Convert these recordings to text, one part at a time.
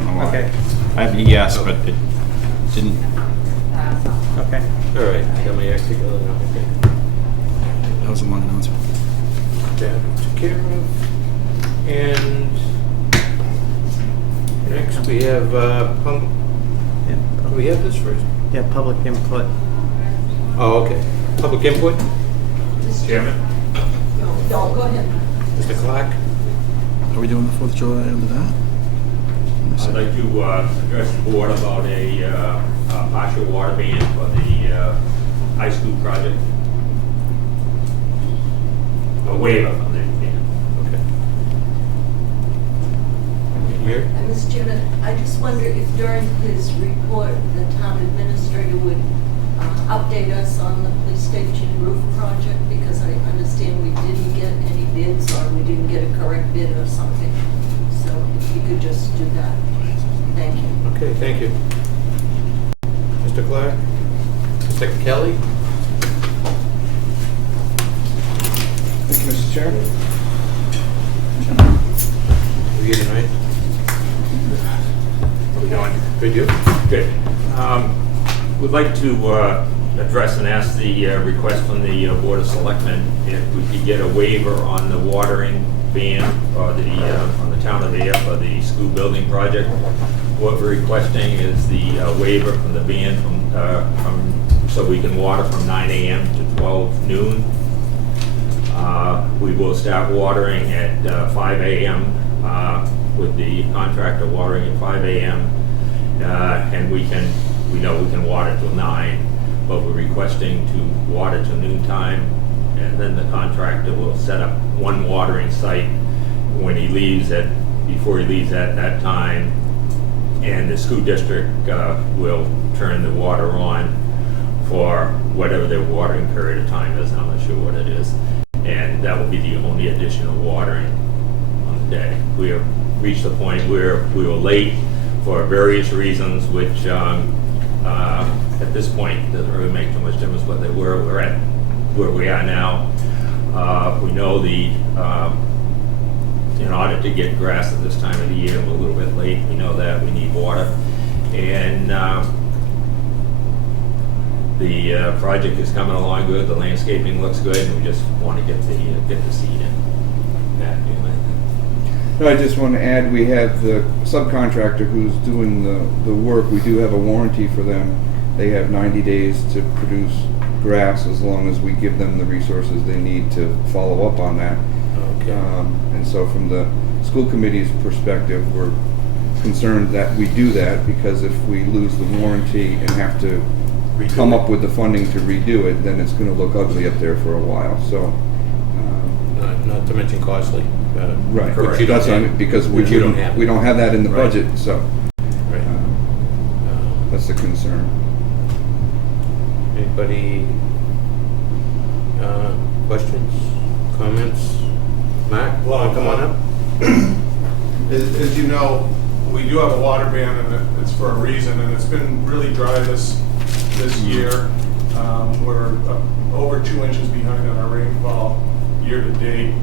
don't know why. Okay. I have yes, but it didn't. Okay. All right, I got my act together now, I think. That was a long announcement. That took care of. And next we have, Yeah, do we have this first? yeah, public input. Oh, okay. Public input, Mr. Chairman? No, go ahead. Mr. Clark? Are we doing the 4th of July under that? I'd like to address the board about a partial water ban for the high school project. A waiver of the ban. Okay. Here? And Mr. Chairman, I just wonder if during his report, the town administrator would update us on the police station roof project, because I understand we didn't get any bids, or we didn't get a correct bid or something. So if you could just do that. Thank you. Okay, thank you. Mr. Clark? Mr. Kelly? Thank you, Mr. Chair. Are you tonight? How we doing? Good, you? Good. We'd like to address and ask the request from the Board of Selectmen if we could get a waiver on the watering ban or on the town of Ayer for the school building project. What we're requesting is the waiver from the ban so we can water from 9 a.m. to 12 noon. We will start watering at 5 a.m. With the contractor watering at 5 a.m. And we know we can water till 9, but we're requesting to water till noon time, and then the contractor will set up one watering site when he leaves before he leaves at that time, and the school district will turn the water on for whatever their watering period of time is. I'm not sure what it is, and that will be the only additional watering on the day. We have reached the point where we were late for various reasons, which at this point doesn't really make too much difference whether we're at where we are now. We know in order to get grass at this time of the year, we're a little bit late. We know that we need water, and the project is coming along good. The landscaping looks good, and we just want to get the seed in. Matt, do you have anything? No, I just want to add, we have the subcontractor who's doing the work. We do have a warranty for them. They have 90 days to produce grass as long as we give them the resources they need to follow up on that. Okay. And so from the school committee's perspective, we're concerned that we do that, because if we lose the warranty and have to come up with the funding to redo it, then it's going to look ugly up there for a while. So, Not to mention costly. right, Correct. which that's on it, because we don't have that in the Right. budget. So Right. that's the concern. Anybody, questions, comments? Mark, Well, come on up. As you know, we do have a water ban, and it's for a reason, and it's been really dry this year. We're over 2 inches behind on our rainfall year to date.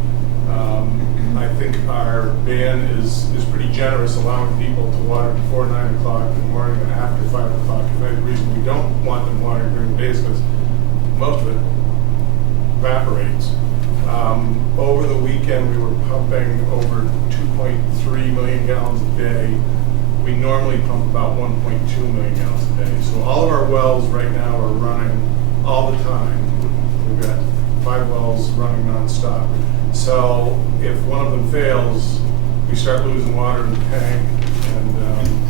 I think our ban is pretty generous, allowing people to water before 9 o'clock in the morning and after 5 o'clock. And the reason we don't want them watering during the day is because most of it evaporates. Over the weekend, we were pumping over 2.3 million gallons a day. We normally pump about 1.2 million gallons a day. So all of our wells right now are running all the time. We've got 5 wells running nonstop. So if one of them fails, we start losing water in the tank, and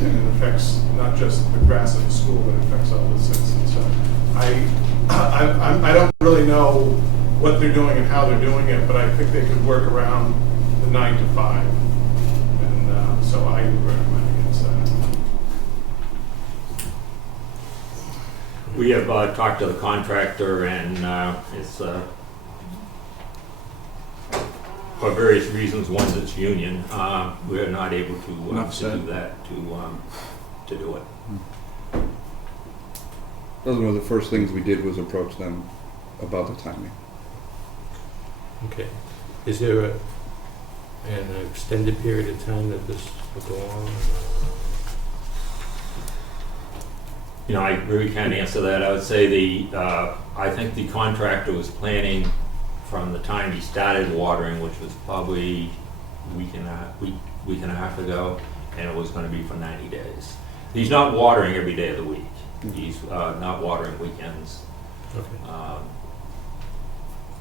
it affects not just the grass at the school, but it affects all the citizens. So I don't really know what they're doing and how they're doing it, but I think they could work around the 9 to 5. And so I would recommend against that. We have talked to the contractor, and it's for various reasons. One, it's union. We're not able to do that to do it. Those were the first things we did, was approach them about the timing. Okay. Is there an extended period of time that this will go on? You know, I really can't answer that. I would say I think the contractor was planning from the time he started watering, which was probably week and a half ago, and it was gonna be for 90 days. He's not watering every day of the week. He's not watering weekends. Okay.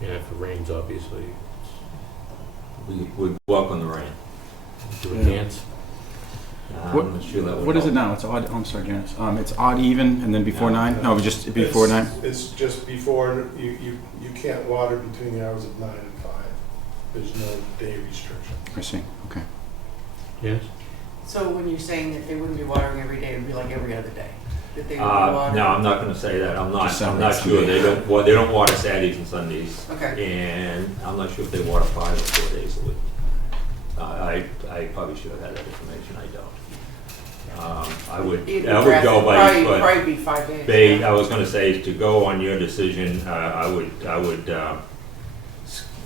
Yeah, if it rains, obviously. We welcome the rain. Do we Yeah. dance? I'm not sure that would What is it help. now? It's odd, oh, I'm sorry, Janice. It's odd even and then before Yeah. 9? No, just before 9? It's just before, you can't water between the hours of 9 and 5. There's no day restriction. I see, okay. Yes? So when you're saying that they wouldn't be watering every day, it'd be like every other day? That they would be No, watering? I'm not gonna say that. I'm Just not Saturdays, sure. Sundays. They don't water Saturdays and Sundays. Okay. And I'm not sure if they water 5 or 4 days a week. I probably should have had that information. I don't. I would It'd go by, Probably be 5 days. They, yeah. I was gonna say, to go on your decision, I would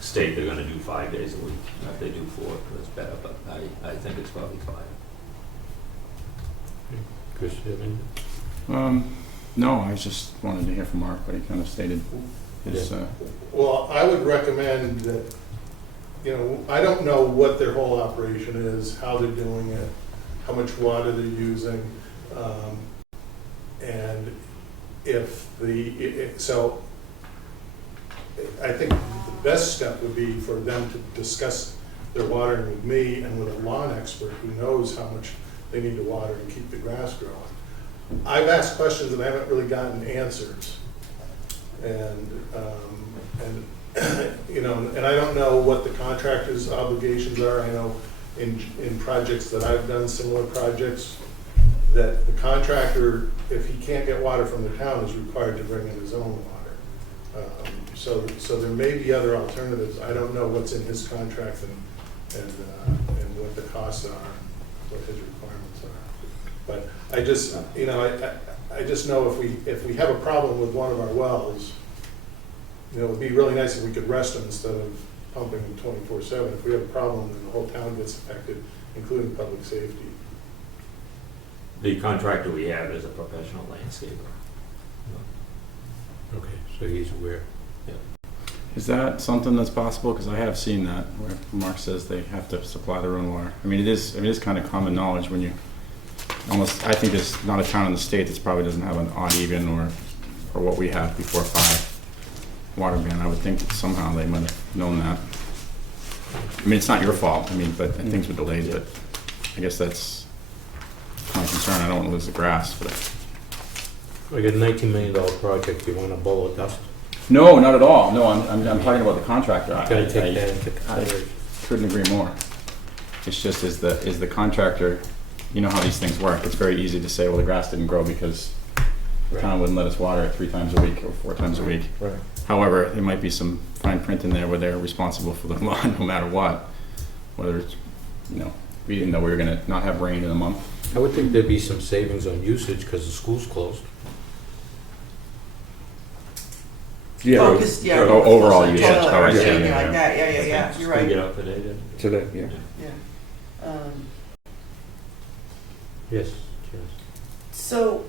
state they're gonna do 5 days a week. If they do 4, that's better, but I think it's probably 5. Chris, you have anything? No, I just wanted to hear from Mark, but he kind of stated his, Well, I would recommend that, I don't know what their whole operation is, how they're doing it, how much water they're using, and so I think the best step would be for them to discuss their watering with me and with a lawn expert who knows how much they need to water and keep the grass growing. I've asked questions and I haven't really gotten answers. And I don't know what the contractor's obligations are. I know in projects that I've done, similar projects, that the contractor, if he can't get water from the town, is required to bring in his own water. So there may be other alternatives. I don't know what's in his contract and what the costs are, what his requirements are. But I just, I just know if we have a problem with one of our wells, it would be really nice if we could rest them instead of pumping 24/7. If we have a problem, then the whole town gets affected, including public safety. The contractor we have is a professional landscaper. Okay, so he's aware. is that something that's possible? Because I have seen that where Mark says they have to supply their own water. I mean, it is kind of common knowledge when you I think there's not a town in the state that probably doesn't have an odd even or what we have before 5 water ban. I would think that somehow they might have known that. I mean, it's not your fault, but things were delayed, but I guess that's my concern. I don't want to lose the grass, but. We got a $19 million project, you want a bowl of dust? No, not at all. No, I'm talking about the contractor. Gotta take that into I consideration. couldn't agree more. It's just is the contractor, you know how these things work. It's very easy to say, well, the grass didn't grow because the town wouldn't let us water it 3 times a week or 4 times a week. Right. However, there might be some fine print in there where they're responsible for the lawn no matter what. Whether it's, we didn't know we were gonna not have rain in a month. I would think there'd be some savings on usage because the school's closed. Oh, 'cause, yeah. Overall Total, usage, how I see it, something yeah. like that, yeah, you're Can we get right. up to date? Today, yeah. Yeah. Yes, yes. So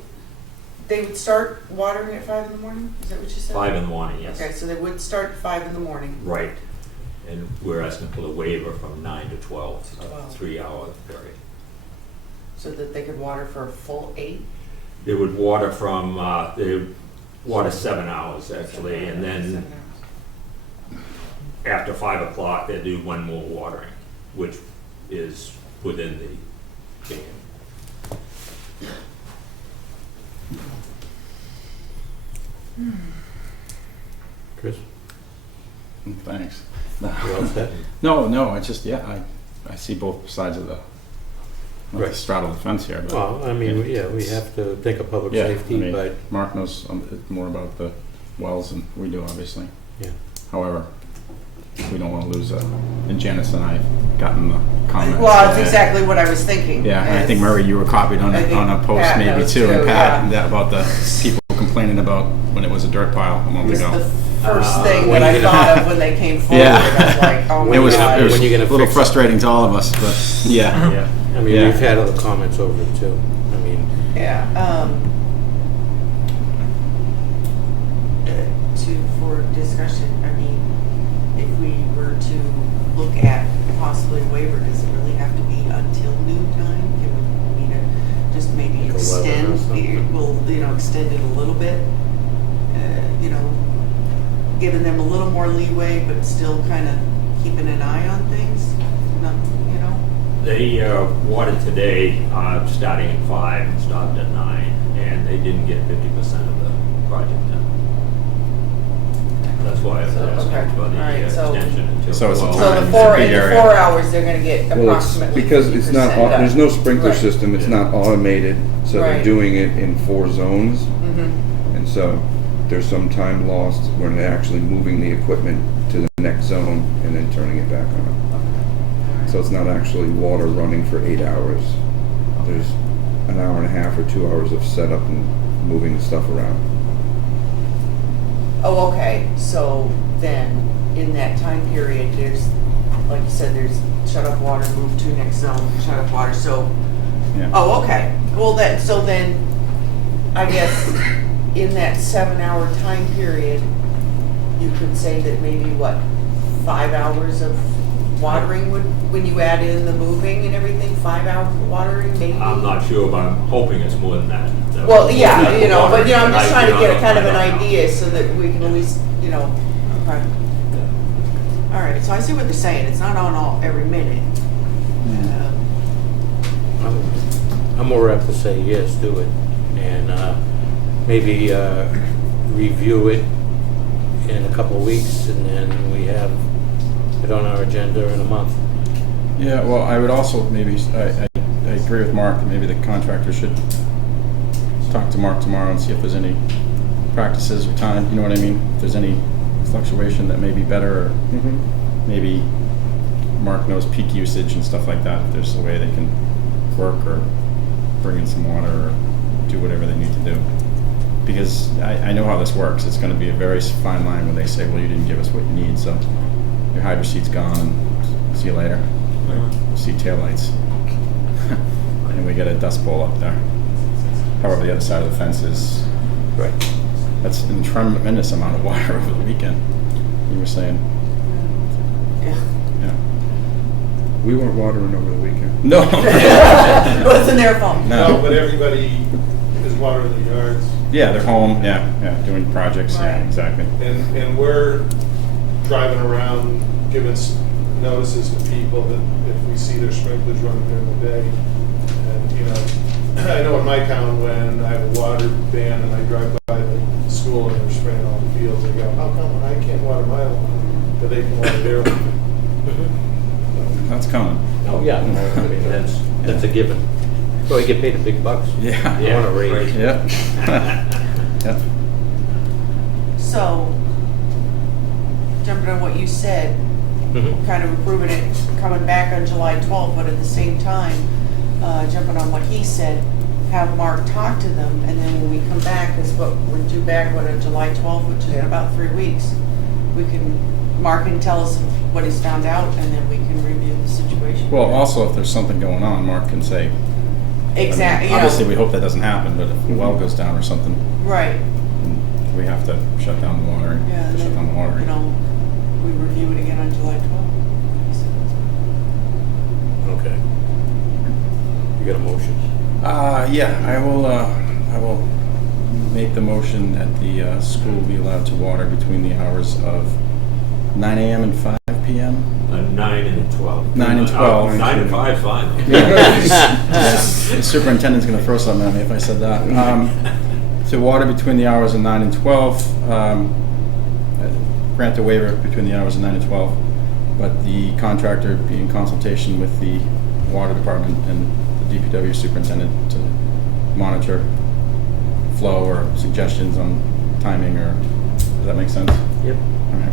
they would start watering at 5 in the morning? Is that what you said? 5 in the morning, yes. Okay, so they would start at 5 in the morning. Right. And we're asking for the waiver from 9 to 12, To 12. a 3-hour period. So that they could water for a full 8? They would water from, they would water 7 hours actually, and then 7 hours. after 5 o'clock, they do 1 more watering, which is within the game. Chris, Thanks. you all set? No, it's just, I see both sides of the, not to Right. straddle the fence here, but. Well, I mean, yeah, we have to think of public Yeah, safety, but Mark knows more about the wells than we do, obviously. Yeah. However, we don't want to lose and Janice and I have gotten the comments. Well, that's exactly what I was thinking. Yeah, and I think, is- Murray, you were copied on I think a post Pat maybe knows too, and too, Pat, yeah. that about the people complaining about when it was a dirt pile a It month was ago. the first thing when that you I gonna- thought of when they came forward. Yeah. I was like, oh my It was God. when you gonna a little fix it? frustrating to all of us, but yeah. yeah, I mean, Yeah. we've had other comments over it too. I mean, Yeah, for discussion. I mean, if we were to look at possibly a waiver, does it really have to be until noon time? Can we, just maybe Like 11 or extend, something? extend it a little bit? Giving them a little more leeway, but still kind of keeping an eye on things? Not, They watered today, starting at 5 and stopped at 9, and they didn't get 50% of the project done. That's why I was So, asking okay. for the All right, so- extension until So it's a 12. So time. the four, Big in the area. 4 hours, they're gonna get Well, it's approximately because it's not, 50% there's no sprinkler Right. system, it's not automated, so they're Right. doing it in 4 zones. Mm-hmm. And so there's some time lost when they're actually moving the equipment to the next zone and then turning it back on. So it's not actually water running for 8 hours. There's an hour and a half or 2 hours of setup and moving the stuff around. Oh, okay, so then, in that time period, there's, like you said, there's shut off water, move to next zone, shut off water, so, Yeah. oh, okay. Well, so then, I guess, in that 7-hour time period, you could say that maybe, 5 hours of watering would, when you add in the moving and everything, 5 hours of watering, maybe? I'm not sure, but I'm hoping it's more than that. Well, yeah, That's the but water. I'm just I trying to get a kind of I an don't know. idea so that we can at least, okay. All right, so I see what they're saying, it's not on every minute. I'm more apt to say yes, do it, and maybe review it in a couple of weeks, and then we have it on our agenda in a month. Yeah, well, I would also maybe, I agree with Mark that maybe the contractor should talk to Mark tomorrow and see if there's any practices or time, you know what I mean? If there's any fluctuation that may be better, or maybe Mark knows peak usage and stuff like that, if there's a way they can work or bring in some water or do whatever they need to do. Because I know how this works. It's going to be a very fine line when they say, well, you didn't give us what you need, so your hydro seat's gone, and see you later. See taillights. And we get a dust bowl up there. However, the other side of the fence is, Right. that's a tremendous amount of water over the weekend. You were saying, Yeah. yeah. We weren't watering over the weekend. No. Wasn't their fault. No, No. but everybody is watering the yards. Yeah, they're home, yeah, doing projects, yeah, Right. exactly. And we're driving around giving notices to people that if we see their sprinklers running during the day. And, I know in my town, when I have a water ban and I drive by the school and they're spraying all the fields, they go, how come I can't water my lawn, but they can water their lawn? That's coming. Oh, yeah, I mean, that's a given. So we get paid the big bucks. Yeah. I want to raise. right. Yep. Yep. So, jumping on what you said, Mhm. kind of approving it, coming back on July 12th, but at the same time, jumping on what he said, have Mark talk to them, and then when we come back, is what we're due back, on July 12th, which is in about 3 weeks. Mark can tell us what he's found out, and then we can review the situation. Well, also, if there's something going on, Mark can say, Exactly, I mean, obviously, we hope that doesn't happen, but if the well goes down or something, Right, then we have to shut down the water, yeah, and shut down the water. then, we review it again on July 12th. Okay. You got a motion? Yeah, I will make the motion that the school be allowed to water between the hours of 9 a.m. and 5 p.m. 9 and 12. 9 and 12. 9 and 5, fine. Yeah. The superintendent's going to throw something at me if I said that. To water between the hours of 9 and 12, grant a waiver between the hours of 9 and 12, but the contractor be in consultation with the water department and the DPW superintendent to monitor flow or suggestions on timing, or does that make sense? Yep. All right.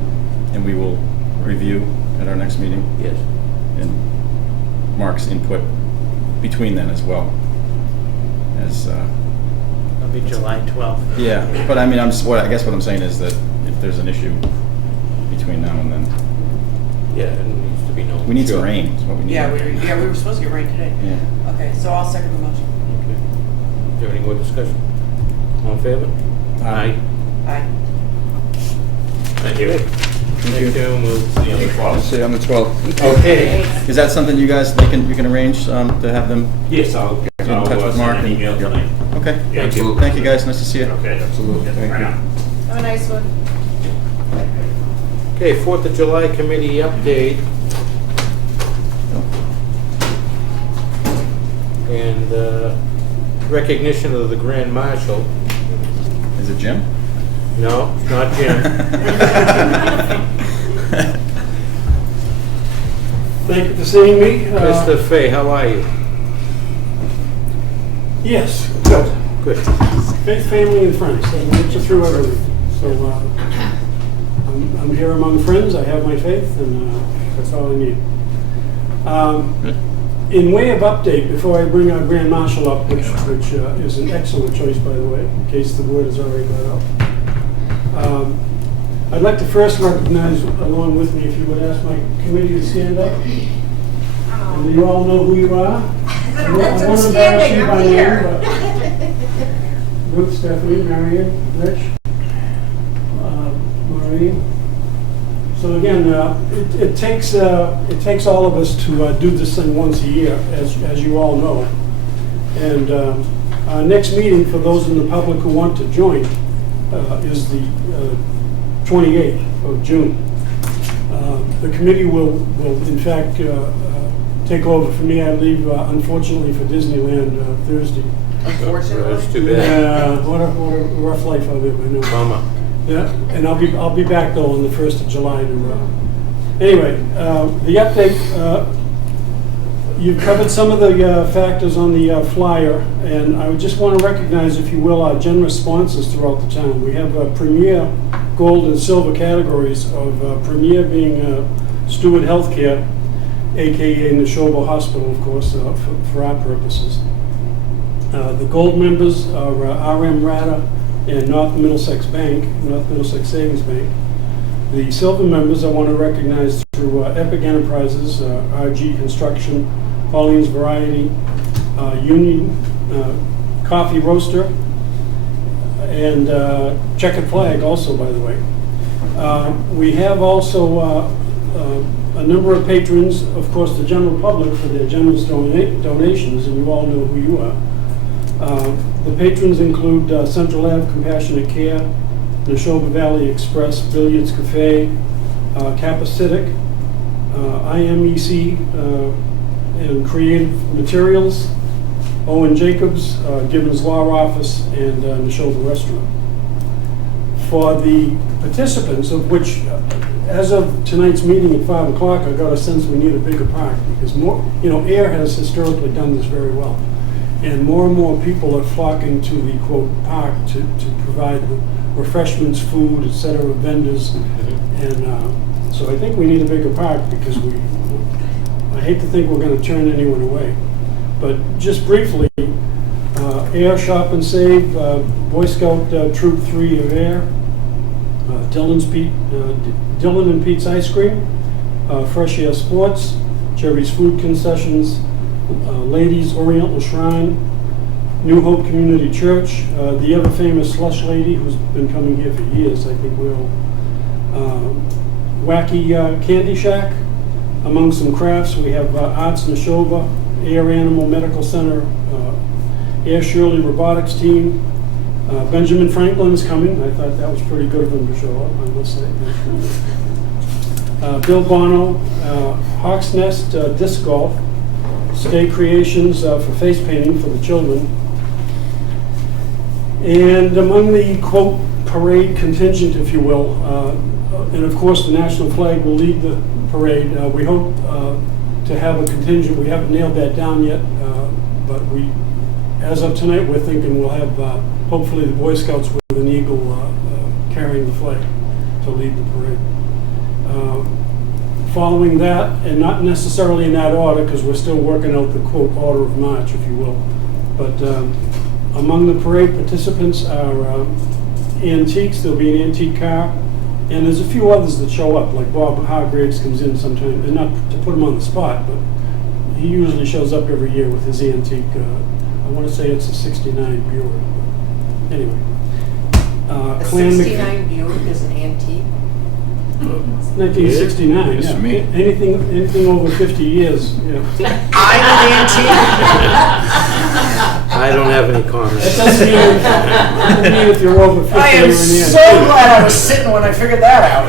And we will review at our next meeting Yes. and Mark's input between then as well. As It'll be July 12th. yeah, but I mean, I guess what I'm saying is that if there's an issue between now and then, Yeah, it needs to be known. we need Sure. some rain. Is what we need. Yeah, we were supposed to get rain today. Yeah. Okay, so I'll second the motion. Okay. Is there any more discussion? All in favor? Aye. Aye. Thank you. Thank you. We'll see you on the 12th. Let's say on the 12th. Okay. Is that something you guys, you can arrange to have them? Yes, I'll Get in touch with send Mark an and- email yep. tonight. Okay. Yeah, Absolutely. Thank you, guys. Nice to see you. Okay. Absolutely. Thank Right you. on. Have a nice one. Okay, 4th of July committee update. And recognition of the Grand Marshal. Is it Jim? No, it's not Jim. Thank you for seeing me. Mr. Fay, how are you? Yes, good. Good. Faith, family, and friends. So we'll get you through everything. So I'm here among friends. I have my faith, and that's all I need. In way of update, before I bring our Grand Marshal up, which is an excellent choice, by the way, in case the word has already got out. I'd like to first recognize, along with me, if you would ask my committee to stand up. And you all know who you are. I won't embarrass you by name, but Ruth, Stephanie, Marion, Rich, Maureen. So again, it takes all of us to do this thing once a year, as you all know. And our next meeting, for those in the public who want to join, is the 28th of June. The committee will in fact take over for me. I leave unfortunately for Disneyland Thursday. Unfortunately. That's too bad. Yeah, what a rough life I live. I know. Mama. Yeah, and I'll be back though on the 1st of July to. Anyway, the update. You've covered some of the factors on the flyer, and I would just want to recognize, if you will, our generous sponsors throughout the town. We have premier, gold, and silver categories of premier being Stewart Healthcare, aka Neshoba Hospital, of course, for our purposes. The gold members are RM Rata and North Middlesex Bank, North Middlesex Savings Bank. The silver members I want to recognize through Epic Enterprises, RG Construction, Pauline's Variety, Union Coffee Roaster, and Checkered Flag also, by the way. We have also a number of patrons, of course, the general public, for their generous donations, and you all know who you are. The patrons include Central Ave Compassionate Care, Neshoba Valley Express, Billiards Cafe, Kappa Civic, IMEC, and Creative Materials, Owen Jacobs, Gibbons Law Office, and Neshoba Restaurant. For the participants, of which, as of tonight's meeting at 5 o'clock, I got a sense we need a bigger park, because Ayer has historically done this very well. And more people are flocking to the, quote, park to provide the refreshments, food, et cetera, vendors. And so I think we need a bigger park, because I hate to think we're going to turn anyone away. But just briefly, Ayer Shop and Save, Boy Scout Troop 3 of Ayer, Dylan and Pete's Ice Cream, Fresh Air Sports, Jerry's Food Concessions, Ladies Oriental Shrine, New Hope Community Church, the ever-famous Slush Lady, who's been coming here for years, I think we all, Wacky Candy Shack. Among some crafts, we have Arts Neshoba, Air Animal Medical Center, Air Shirley Robotics Team. Benjamin Franklin is coming. I thought that was pretty good of him to show up, I must say. Bill Bono, Hawk's Nest Disc Golf, Stay Creations for face painting for the children. And among the, quote, parade contingent, if you will, and of course the national flag will lead the parade. We hope to have a contingent. We haven't nailed that down yet, but as of tonight, we're thinking we'll have hopefully the Boy Scouts with an eagle carrying the flag to lead the parade. Following that, and not necessarily in that order, because we're still working out the, quote, order of march, if you will, but among the parade participants are antiques. There'll be an antique car, and there's a few others that show up, like Bob Hargraves comes in sometime, and not to put him on the spot, but he usually shows up every year with his antique, I want to say it's a 69 Buick. Anyway. A 69 Buick is an antique? 1969, Just yeah. for me. Anything over 50 years, yeah. Island antique. I don't have any That comments. doesn't mean if you're over 50, I you're am in the so antique. glad I was sitting when I figured that out.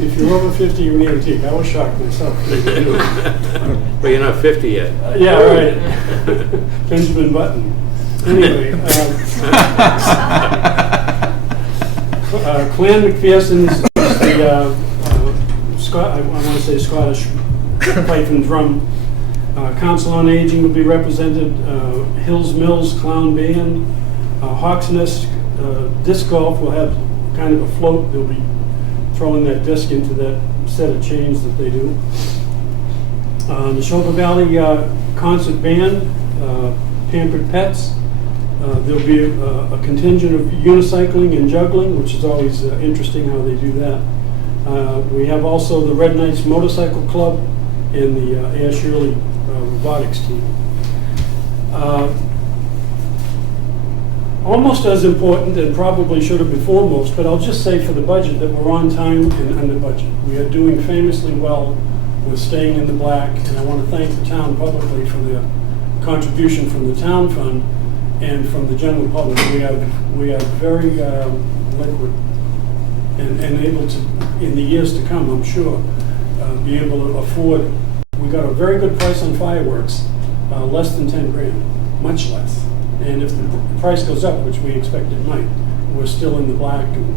If you're over 50, you're in the antique. I was shocked myself. But you're not 50 yet. Yeah, right. Benjamin Button. Anyway, Clan McPherson is the I want to say Scottish pipe and drum. Council on Aging will be represented. Hills Mills Clown Band, Hawks Nest Disc Golf will have kind of a float. They'll be throwing that disc into that set of chains that they do. The Neshoba Valley Concert Band, Pampered Pets. There'll be a contingent of unicycling and juggling, which is always interesting how they do that. We have also the Red Knights Motorcycle Club and the Ayer Shirley robotics team. Almost as important, and probably should have been foremost, but I'll just say for the budget that we're on time and under budget. We are doing famously well with staying in the black, and I want to thank the town publicly for the contribution from the town fund and from the general public. We are very liquid and able to, in the years to come, I'm sure, be able to afford. We got a very good price on fireworks, less than 10 grand, much less. And if the price goes up, which we expect it might, we're still in the black and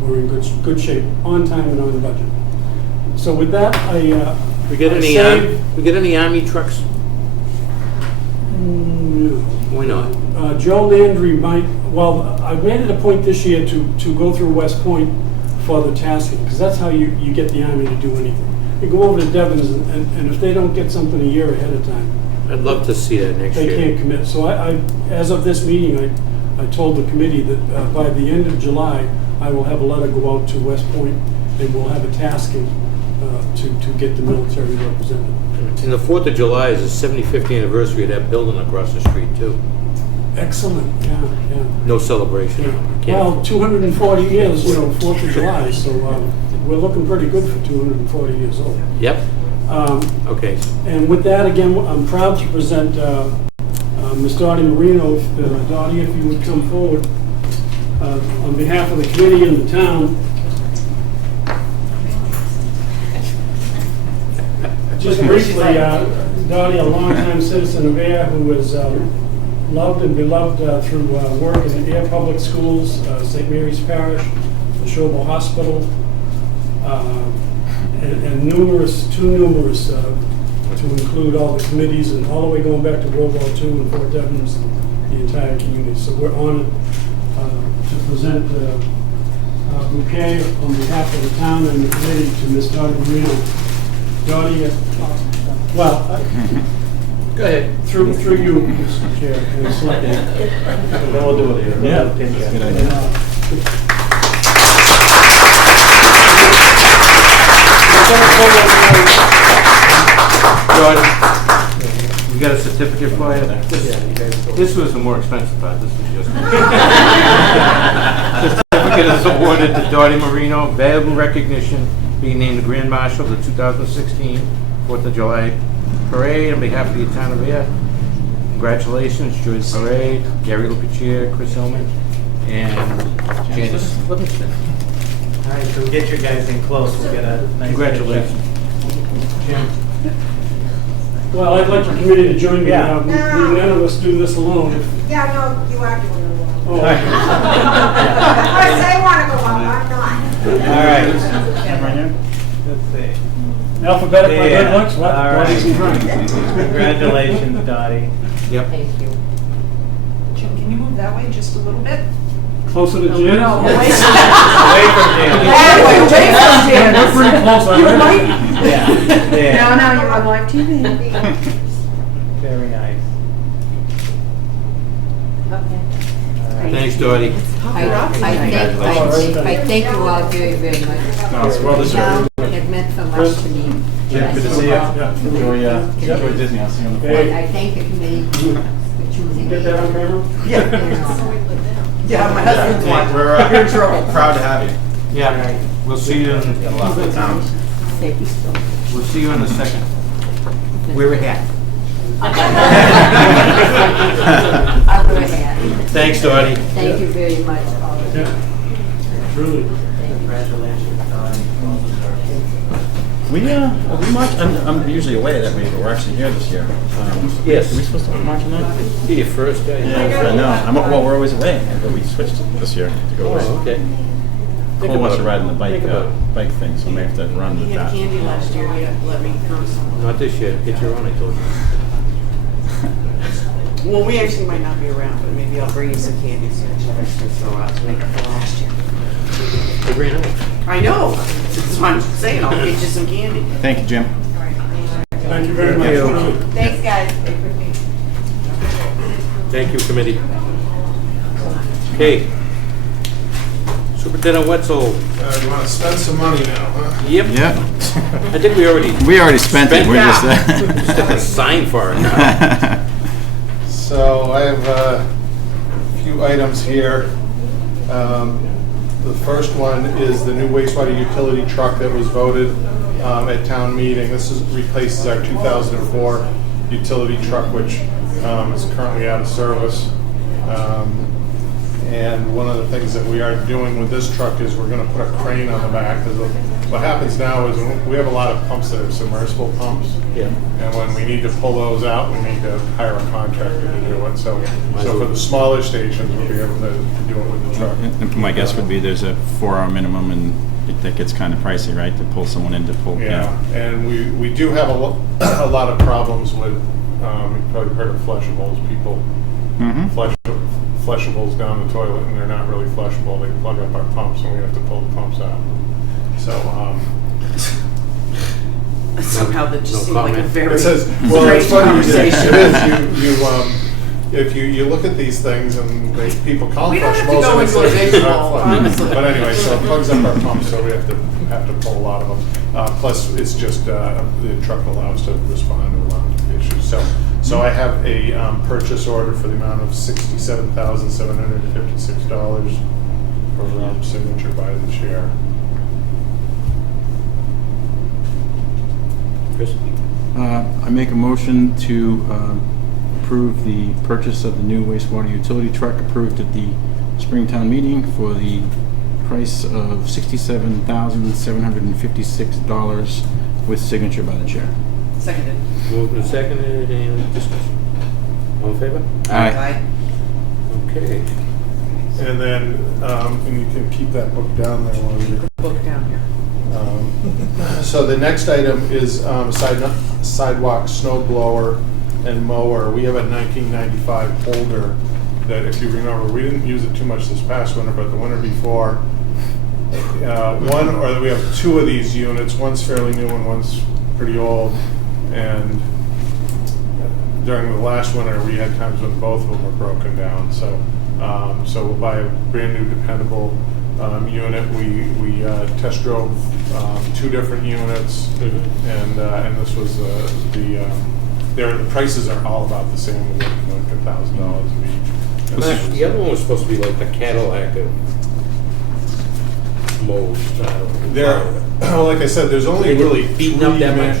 we're in good shape, on time and on budget. So with that, We get any Army trucks? Why not? Joe Landry might, well, I made it a point this year to go through West Point for the tasking, because that's how you get the Army to do anything. You go over to Devon's, and if they don't get something a year ahead of time, I'd love to see that next they year. can't commit. So I, as of this meeting, I told the committee that by the end of July, I will have a letter go out to West Point, and we'll have a tasking to get the military represented. And the 4th of July is the 75th anniversary of that building across the street, too. Excellent, yeah. No celebration. Yeah. Well, 240 years, 4th of July, so we're looking pretty good for 240 years old. Yep. Okay. And with that, again, I'm proud to present Ms. Dottie Marino. Dottie, if you would come forward on behalf of the committee and the town. Just briefly, Dottie, a longtime citizen of Ayer who has loved and beloved through work in the Ayer Public Schools, St. Mary's Parish, the Neshoba Hospital, and too numerous to include all the committees and all the way going back to World War II and Fort Devens and the entire community. So we're honored to present a bouquet on behalf of the town and the committee to Ms. Dottie Marino. Dottie, well, Go ahead. through you, Mr. Chair, and Selectmen. Then we'll do it here. Yeah, that's a good idea. George, we got a certificate for you? This was the more expensive part, this was just. Certificate is awarded to Dottie Marino, valuable recognition, being named the Grand Marshal of the 2016 4th of July Parade on behalf of the town of Ayer. Congratulations, enjoy the parade, Gary Lupicia, Chris Hillman, and Janice Livingston. All right, so get your guys in close. We'll get a nice. Congratulations. Well, I'd like the committee to join me. Yeah. None of us do this alone. Yeah, no, you are doing it wrong. Oh, Of course, they want to go up, I'm not. All right. Let's see. alphabetic by good looks? What? All Dottie's in right. front. Congratulations, Dottie. Yep. Thank you. Jim, can you move that way just a little bit? Closer to Jan? Away Away from Jan. from Jan. We're pretty close already. Yeah. Now you're on live TV. Very nice. Okay. All right. Thanks, Dottie. I thank you all very, very much. No, it's well The deserved. town had meant so much to me. Jim, good to see you. Enjoy Disney. I'll see you on the I thank the committee for choosing me. Get that on camera? Yeah. Yeah, my husband's one. We're You're in trouble. proud to have you. Yeah, we'll see you in, A lot of towns. we'll see you in a second. We're ahead. I would have had. Thanks, Dottie. Thank you very much, all of you. Yeah, truly. We march, I'm usually away that week, but we're actually here this year. Yes. Are we supposed to march on that? Be your first day. Yeah, I know. Well, we're always away, but we switched this year to go away. Oh, okay. Think Cole wants about to it. ride in the Think about it. bike thing, so we may have to run He with had that. candy last year, he had to let me come. Not this year, get your own, I told you. Well, we actually might not be around, but maybe I'll bring you some candy so that you guys can throw out to make up for last year. The green house. I know, that's what I'm saying, I'll get you some candy. Thank you, Jim. Thank you very much. Thanks, guys. Thank you, committee. Okay. Superintendent Wetzel. You wanna spend some money now, huh? Yep. Yeah. I think we already We already spent it. Spent We're just. just have to sign for it now. So I have a few items here. The first one is the new wastewater utility truck that was voted at town meeting. This replaces our 2004 utility truck, which is currently out of service. And one of the things that we are doing with this truck is we're going to put a crane on the back. 'Cause what happens now is we have a lot of pumps that are submersible pumps. Yeah. And when we need to pull those out, we need to hire a contractor to do it. So Might as for well. the smaller stations, we'll be able to do it with the truck. And my guess would be there's a 4-hour minimum, and that gets kind of pricey, right? To pull someone in to pull. Yeah, and we do have a lot of problems with, you've probably heard of flushables. People Mm-hmm. flushables down the toilet and they're not really flushable. They plug up our pumps and we have to pull the pumps out. So, Somehow that just No seemed like a comment. very it says, strange well, it's funny, conversation. it is, if you look at these things and people call We them don't have to flushables. go and into they a say visual, they're not flush. honestly. But anyway, so it plugs up our pumps, so we have to pull a lot of them. Plus, it's just, the truck allows to respond to a lot of issues. So I have a purchase order for the amount of $67,756 for signature by the chair. Chris? I make a motion to approve the purchase of the new wastewater utility truck approved at the Springtown meeting for the price of $67,756 with signature by the chair. Seconded. Moved and seconded, any discussion? All in favor? Aye. Okay. And then, and you can keep that book down there while you're. Book down here. So the next item is sidewalk snow blower and mower. We have a 1995 Holder that, if you remember, we didn't use it too much this past winter, but the winter before, we have two of these units. One's fairly new and one's pretty old. And during the last winter, we had times when both of them were broken down. So we'll buy a brand new dependable unit. We test drove two different units, and this was the prices are all about the same, like $1,000 each. And this The other one was supposed to be like the Cadillac of mold style. like I said, there's only They really beaten up that three much?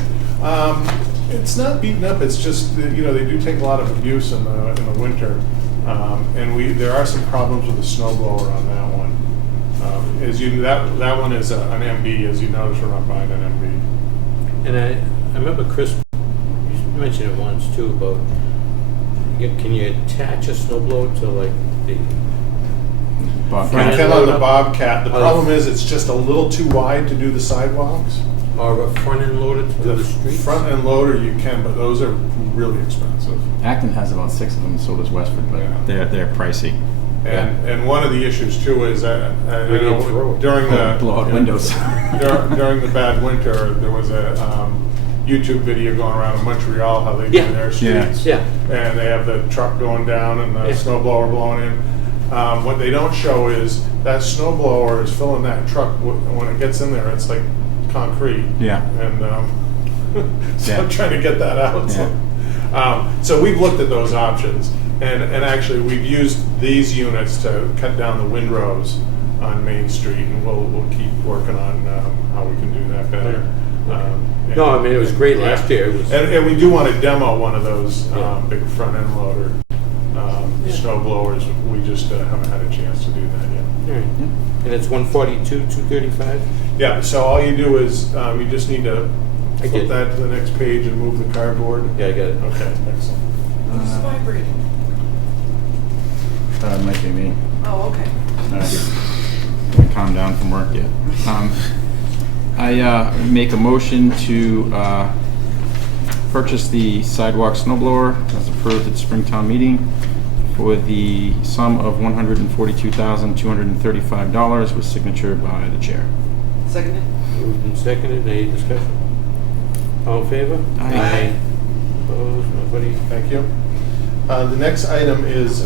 It's not beaten up. It's just they do take a lot of abuse in the winter, and there are some problems with the snow blower on that one. That one is an MB. As you notice, we're not buying an MB. And I remember Chris, you mentioned it once too, about, can you attach a snowblower to like the, Bobcat. You can on the Bobcat. The problem is it's just a little too wide to do the sidewalks. or a front end loader to do the streets? Front end loader you can, but those are really expensive. Acton has about 6 of them, so does Westford, but Yeah. they're pricey. And one of the issues too is that Where do you throw it? during the Blow out windows. during the bad winter, there was a YouTube video going around in Montreal how they do Yeah. their streets. Yeah. And they have the truck going down and the Yeah. snow blower blowing in. What they don't show is that snow blower is filling that truck. When it gets in there, it's like concrete. Yeah. And so Yeah. I'm trying to get that out. So, So we've looked at those options, and actually, we've used these units to cut down the windrows on Main Street, and we'll keep working on how we can do that better. No, I mean, it was great last year. It was, And we do want to demo one of those Yeah. big front end loader snow blowers. We just haven't had a chance to do that yet. all right. And it's 142, 235? Yeah, so all you do is, you just need to I flip did. that to the next page and move the cardboard. Yeah, I got it. Okay, excellent. Who's vibrating? It might be me. Oh, okay. Haven't calmed down from work yet. I make a motion to purchase the sidewalk snow blower as approved at Springtown meeting for the sum of $142,235 with signature by the chair. Seconded? Moved and seconded. Any discussion? All in favor? Aye. Opposed? Nobody? Thank you. The next item is,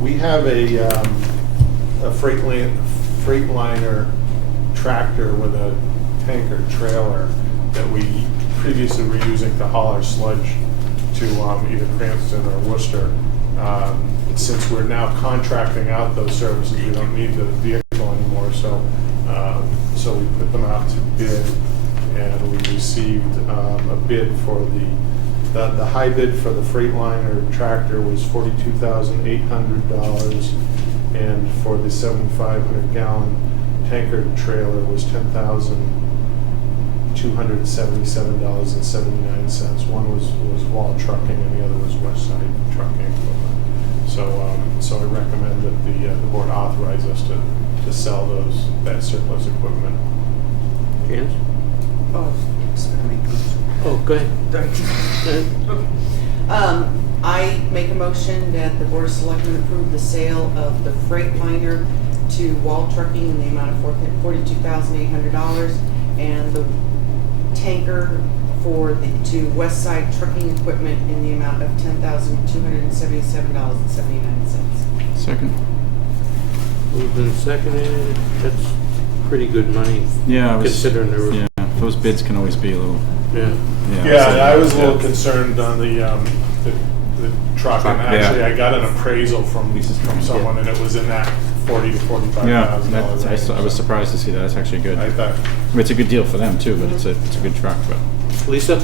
we have a Freightliner tractor with a tanker trailer that we previously were using to haul our sludge to either Cranston or Worcester. Since we're now contracting out those services, we don't need the vehicle anymore, so we put them out to bid, and we received a bid for the high bid for the Freightliner tractor was $42,800, and for the 7,500 gallon tanker trailer was $10,277.79. One was Wall Trucking, and the other was West Side Trucking. So I recommend that the board authorize us to sell that surplus equipment. Janice? Oh, sorry. Oh, go ahead. I make a motion that the Board of Selectmen approve the sale of the Freightliner to Wall Trucking in the amount of $42,800 and the tanker to West Side Trucking Equipment in the amount of $10,277.79. Second. Moved and seconded. That's pretty good money. Yeah, Considering there were, yeah, those bids can always be a little. yeah. Yeah, I was a little yeah. concerned on the truck, and Yeah. actually I got an appraisal from someone, and it was in that $40,000 to $45,000 Yeah, range. I was surprised to see that. That's actually good. I thought, I mean, it's a good deal for them too, but it's a good truck. But Lisa?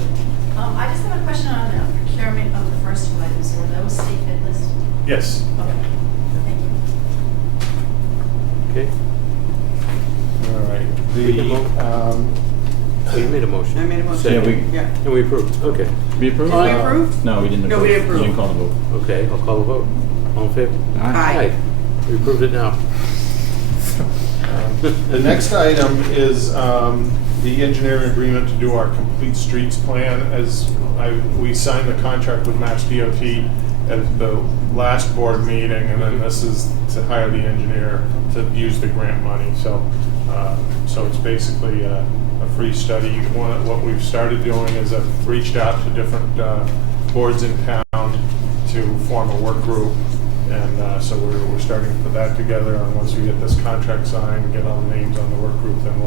I just have a question on the procurement of the first two items. Were those state bid listed? yes. Okay, thank you. Okay. All right. Oh, you made a motion. I made a motion. Second. Yeah. And we approved. Okay. we approved? Did we approve? No, we didn't. No, approve. we didn't approve. You didn't call the vote. Okay, I'll call the vote. All in favor? Aye. We approved it now. The next item is the engineering agreement to do our complete streets plan. We signed the contract with Mass DOT at the last board meeting, and then this is to hire the engineer to use the grant money. So it's basically a free study. What we've started doing is I've reached out to different boards in town to form a work group. And so we're starting to put that together, and once we get this contract signed and get all the names on the work group, then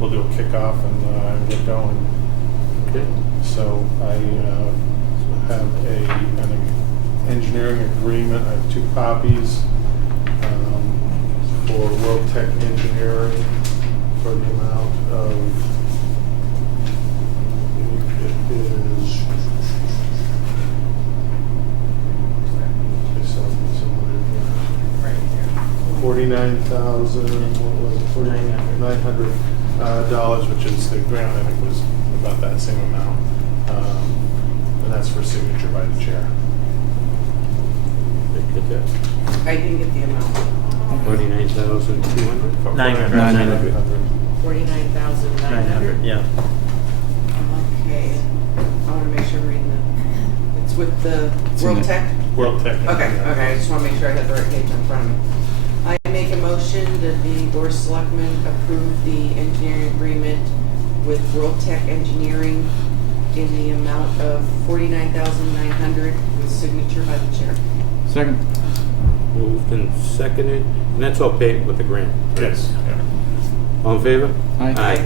we'll do a kickoff and get going. Okay. So I have an engineering agreement. I have 2 copies for World Tech Engineering for the amount of, it is $49,900, which is the grant, I think, was about that same amount. And that's for signature by the chair. Get that. I didn't get the amount. 49,200? 900. 49,900? yeah. Okay. I want to make sure I'm reading that. It's with the It's in World it. Tech? World Tech. Okay, Engineering. okay, I just want to make sure I got the right page in front of me. I make a motion that the Board of Selectmen approve the engineering agreement with World Tech Engineering in the amount of $49,900 with signature by the chair. Second. Moved and seconded. And that's all paid with the grant. right? Yes. Yeah. All in favor? Aye.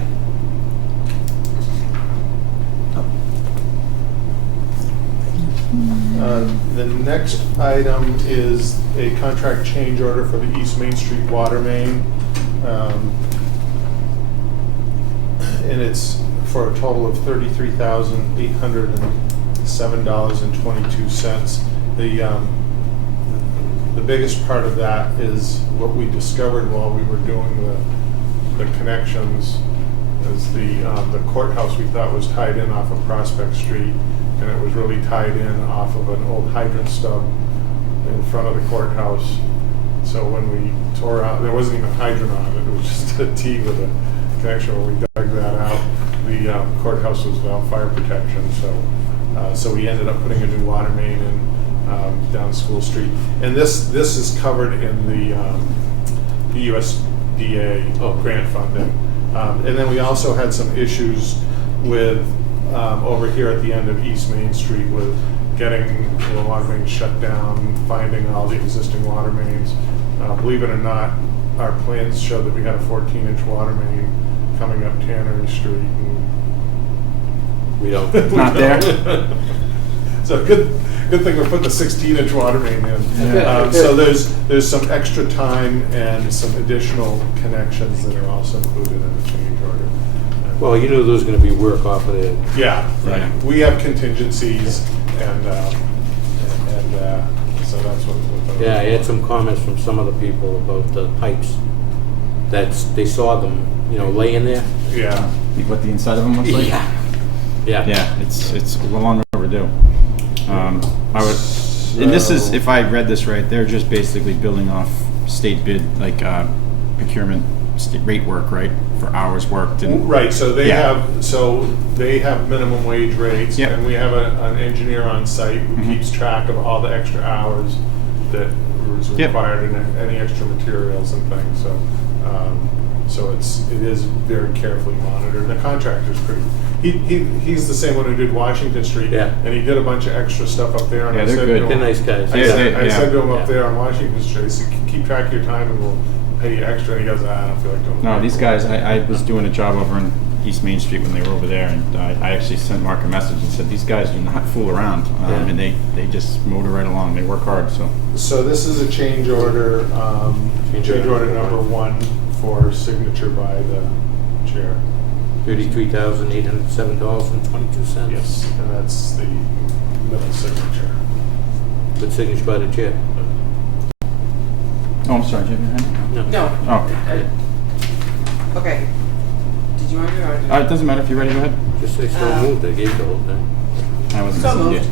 The next item is a contract change order for the East Main Street water main. And it's for a total of $33,807.22. The biggest part of that is what we discovered while we were doing the connections is the courthouse we thought was tied in off of Prospect Street, and it was really tied in off of an old hydrant stub in front of the courthouse. So when we tore out, there wasn't even a hydrant on it, it was just a T with a connection. When we dug that out, the courthouse was without fire protection, so we ended up putting a new water main in down School Street. And this is covered in the USDA grant funding. And then we also had some issues with over here at the end of East Main Street with getting the water mains shut down, finding all the existing water mains. Believe it or not, our plans showed that we had a 14-inch water main coming up Tannery Street. And We don't. Not there? So good thing we're putting a 16-inch water main in. So there's some extra time and some additional connections that are also included in the change order. Well, you knew there was gonna be work off of there. Yeah, right. Yeah. We have contingencies, and so that's what. Yeah, I had some comments from some of the people about the pipes. They saw them, laying there. Yeah. What the inside of them looks like? Yeah. Yeah, it's long overdue. I would, and this is, if I read this right, they're just basically building off state bid, like procurement rate work, right, for hours worked and. Right. So they Yeah. have minimum wage rates, Yep. and we have an engineer on site who keeps track of all the extra hours that was Yep. required and any extra materials and things. So it is very carefully monitored. The contractor's pretty. He's the same one who did Washington Street. Yeah. And he did a bunch of extra stuff up there. And Yeah, I they're said good. to They're him, nice guys. I Yeah, said to him Yeah. up there on Washington Street, I said, keep track of your time and we'll pay you extra. And he goes, I don't feel like doing it. No, these guys, I was doing a job over in East Main Street when they were over there, and I actually sent Mark a message and said, these guys do not fool around. Yeah. And they just motor right along. They work hard, so. So this is a change order, change order number 1 for signature by the chair. $33,807.22. Yes, and that's the middle signature. Good signature by the chair. Oh, I'm sorry, do you have your hand? No. Oh, Okay. Did you want to do it? it doesn't matter if you're ready, go ahead. Just say so moved, they gave the whole thing. I wasn't So listening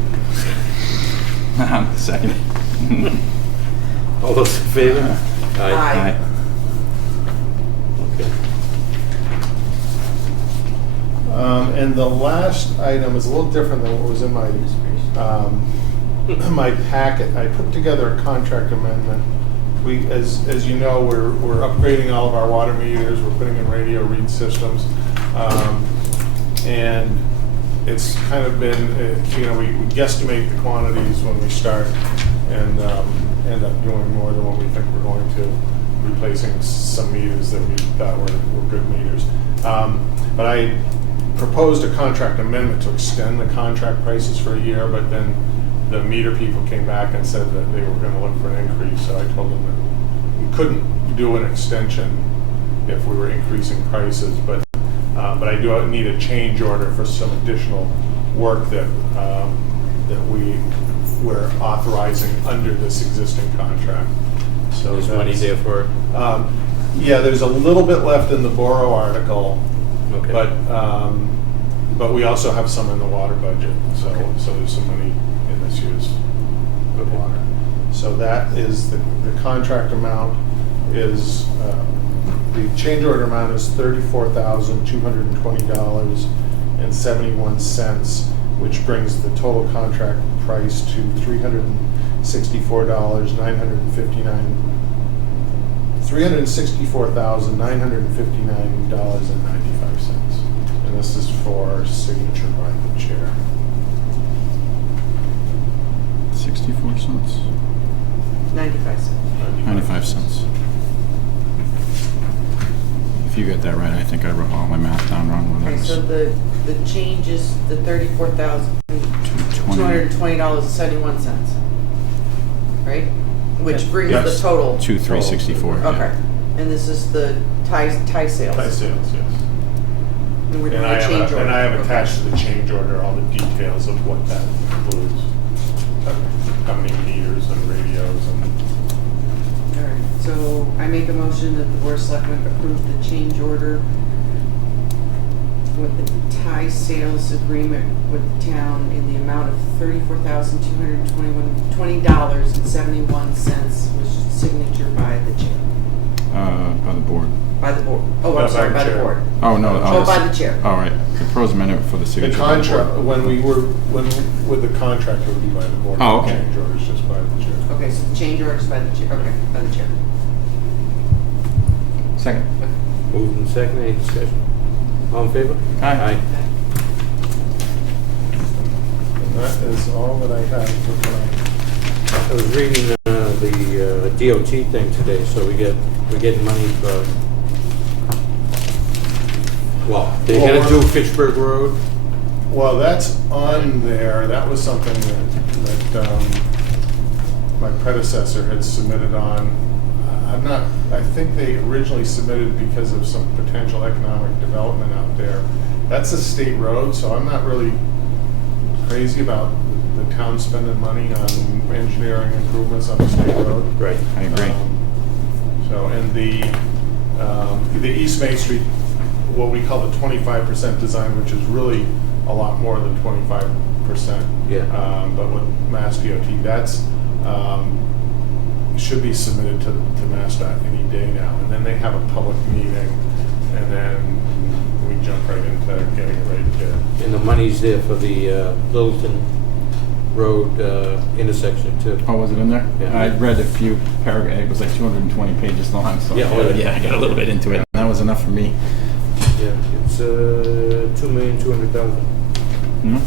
to you. Second. All those in favor? Aye. Okay. And the last item is a little different than what was in my packet. I put together a contract amendment. We, as you know, we're upgrading all of our water meters. We're putting in radio read systems, and it's kind of been, we guesstimate the quantities when we start, and end up doing more than what we think we're going to, replacing some meters that we thought were good meters. But I proposed a contract amendment to extend the contract prices for a year, but then the meter people came back and said that they were going to look for an increase, so I told them that we couldn't do an extension if we were increasing prices, but I do need a change order for some additional work that we're authorizing under this existing contract. So There's money that's- there for it? Yeah, there's a little bit left in the Borough article, Okay. but we also have some in the water budget, so Okay. there's some money in this year's water. So that is the contract amount is, the change order amount is $34,220.71, which brings the total contract price to $364,959.95. And this is for signature by the chair. 64 cents? 95 cents. 95 cents. If you get that right, I think I wrote all my math down wrong. Okay, so the change is the 34,000. $220.71, right? Which brings the Yes. total. 2,364. yeah. Okay, and this is the tie sales. Tie sales, yes. And we're doing And I a change order. have Okay. attached to the change order all the details of what that includes. How many meters and radios and. All right, so I make a motion that the Board of Selectmen approve the change order with the tie sales agreement with the town in the amount of $34,220.71, which is signature by the chair. By the board. By the board. Oh, No, I'm sorry, by by the the chair. board. Oh, no. Oh, by the chair. All right. The pros amendment for the The signature. by the board. contract, with the contract, it would be by the board. Oh, okay. The change order is just by the chair. Okay, so the change order is by the chair, okay, by the chair. Second. Moved and second, any discussion? All in favor? Aye. And that is all that I have for tonight. I was reading the DOT thing today, so we're getting money for, well, they're Well, gonna do Fitchburg Road. Well, that's on there. That was something that my predecessor had submitted on. I think they originally submitted because of some potential economic development out there. That's a state road, so I'm not really crazy about the town spending money on engineering improvements on the state road. Right. I agree. So, and the East Main Street, what we call the 25% design, which is really a lot more than 25%. Yeah. But with Mass DOT, that's, should be submitted to MassDOT any day now. And then they have a public meeting, and then we jump right into getting it ready to bid. And the money's there for the Littleton Road intersection too. Oh, was it in there? Yeah. I read a few paragraphs. It was like 220 pages long. So Yeah, well, I got a little bit into it. And that was enough for me. Yeah, it's $2,200,000. Hmm?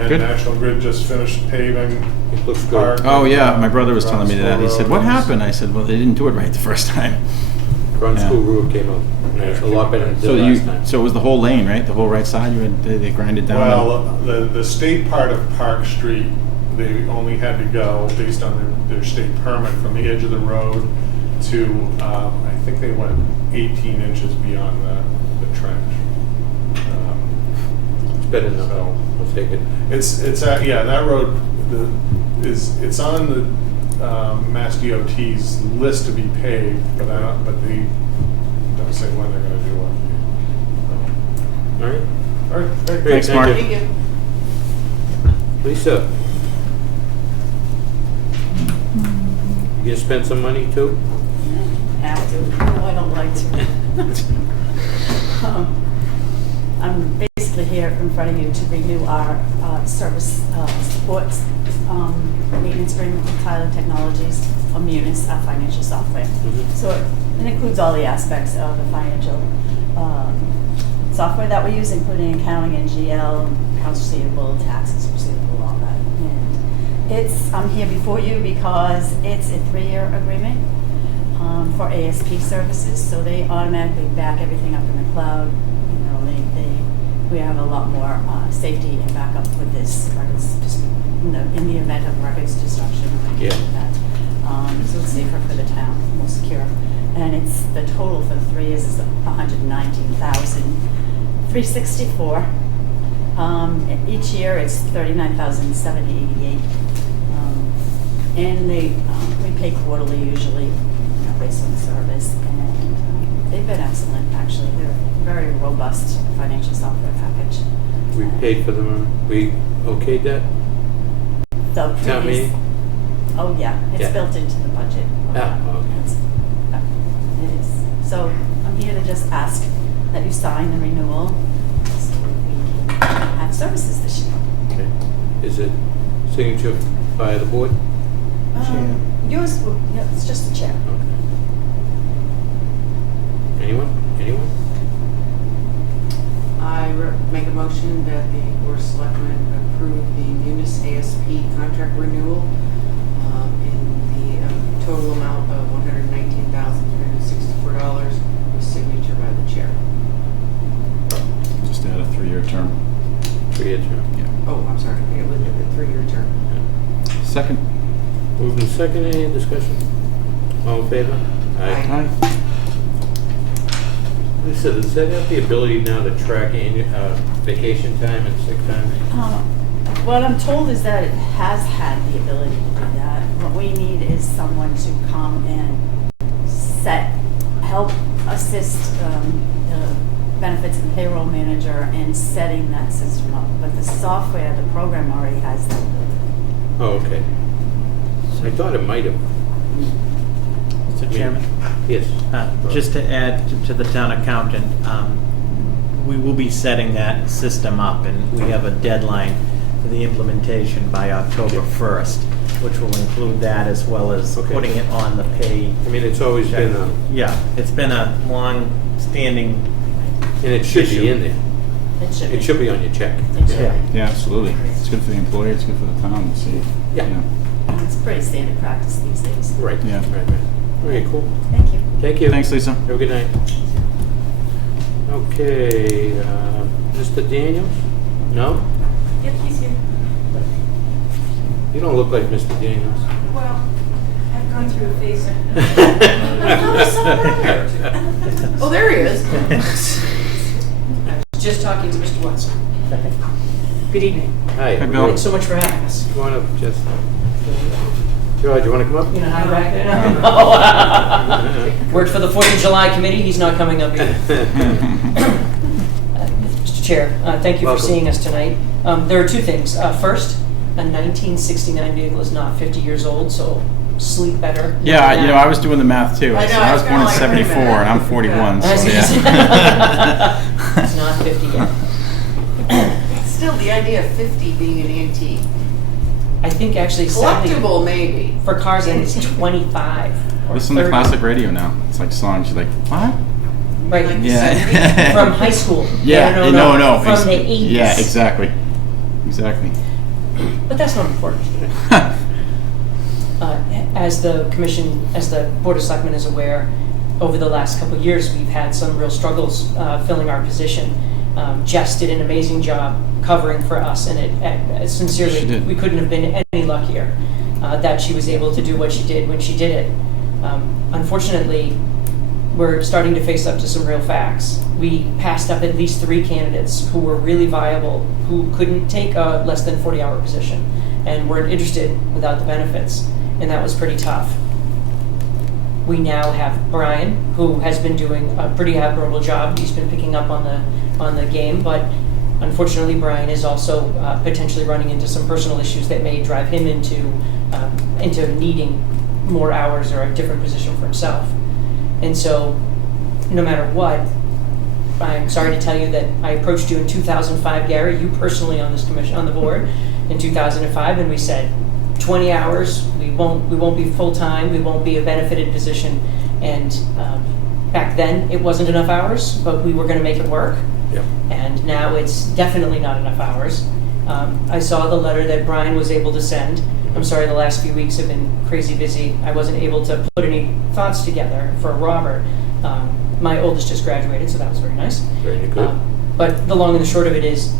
And Good. National Grid just finished paving. It looks Park. good. Oh yeah, my brother was telling me that. He said, "What Roads. happened?" I said, "Well, they didn't do it right the first time." Front Yeah. School Road came out, it's a lot better than it So did last time. so it was the whole lane, right? The whole right side. You had they grinded down. Well, the state part of Park Street, they only had to go based on their state permit from the edge of the road to, I think they went 18 inches beyond the trench. It's better than that, So- let's take it. Yeah, that road it's on the Mass DOT's list to be paved, but they don't say when they're going to do it. All right, All right, great. Great, Thanks, thank Mark. you. Thank you. Lisa. You gonna spend some money too? Have to. No, I don't like to. I'm basically here in front of you to renew our service support maintenance agreement with Tyler Technologies, or Munis, our financial software. Mhm. So it includes all the aspects of the financial software that we use, including accounting and GL, accounts receivable, taxes receivable, all that. And I'm here before you because it's a 3-year agreement for ASP services, so they automatically back everything up in the cloud. You know, we have a lot more safety and backup with this records, just in the event of records destruction or anything like that. So it's safer for the town, more secure. And it's the total for the 3 years is $119,364. Each year it's $39,788. And we pay quarterly usually, based on the service. And they've been excellent, actually. They're a very robust financial software package. We paid for them, we okayed that? The Town previous- meeting? Oh, yeah, it's Yeah. built into the budget. Ah, okay. It is. So I'm here to just ask that you sign the renewal so we can have services this year. Okay. Is it signature by the board? Yours, yeah, it's just the chair. Okay. Anyone? I make a motion that the Board of Selectmen approve the Munis ASP contract renewal in the total amount of $119,364 with signature by the chair. Just add a 3-year term. 3-year term. Yeah. Oh, I'm sorry, it was a 3-year term. Second. Moving second, any discussion? All in favor? Aye. Lisa, does that have the ability now to track vacation time and sick time? What I'm told is that it has had the ability to do that. What we need is someone to come and help assist the benefits and payroll manager in setting that system up. But the software, the program already has that ability. Oh, okay. I thought it might have. Mr. Chairman, Yes. just to add to the town accountant, we will be setting that system up, and we have a deadline for the implementation by October 1st, which will include that as well as Okay. putting it on the pay. I mean, it's always been a, Yeah, it's been a long-standing and it should issue. be in there. It should be. On your check. It should Yeah. be. Yeah, absolutely. It's good for the employer, it's good for the town, to see. Yeah. It's pretty standard practice these days. Right. Yeah. Right. Okay, cool. Thank you. Thank you. Thanks, Lisa. Have a good night. Okay, Mr. Daniels? No? Yep, he's here. You don't look like Mr. Daniels. Well, I've gone through a phase. Oh, there he is. Just talking to Mr. Watson. Good evening. Hi. Hi, Bill. Thanks so much for having us. You want to just... George, you want to come up? You know how to back there? Worked for the 4th of July committee, he's not coming up either. Mr. Chair, thank you for Welcome. seeing us tonight. There are two things. First, a 1969 vehicle is not 50 years old, so sleep better. Yeah, you know, I was doing the math too. I know, So I I was was born in kinda like, wait a 74 minute. and I'm 41, so I was gonna yeah. say- It's not 50 yet. Still, the idea of 50 being an antique. I think actually sadly, Collectible, maybe. for cars, I think it's 25 or Listen to 30. classic radio now. It's like songs, you're like, what? Right, Like the Yeah. from high school. Yeah, no. From Ex- the 80s. Yeah, exactly. Exactly. But that's not important. As the commission, as the Board of Selectmen is aware, over the last couple of years, we've had some real struggles filling our position. Jess did an amazing job covering for us, and She sincerely, did. we couldn't have been any luckier that she was able to do what she did when she did it. Unfortunately, we're starting to face up to some real facts. We passed up at least 3 candidates who were really viable, who couldn't take a less than 40-hour position and weren't interested without the benefits, and that was pretty tough. We now have Brian, who has been doing a pretty admirable job. He's been picking up on the game, but unfortunately, Brian is also potentially running into some personal issues that may drive him into needing more hours or a different position for himself. And so, no matter what, I'm sorry to tell you that I approached you in 2005, Gary, you personally on this commission, on the board, in 2005, and we said 20 hours. We won't be full time. We won't be a benefited position. And back then, it wasn't enough hours, but we were going to make it work. Yep. And now it's definitely not enough hours. I saw the letter that Brian was able to send. I'm sorry, the last few weeks have been crazy busy. I wasn't able to put any thoughts together for Robert. My oldest just graduated, so that was very nice. Very good. But the long and the short of it is,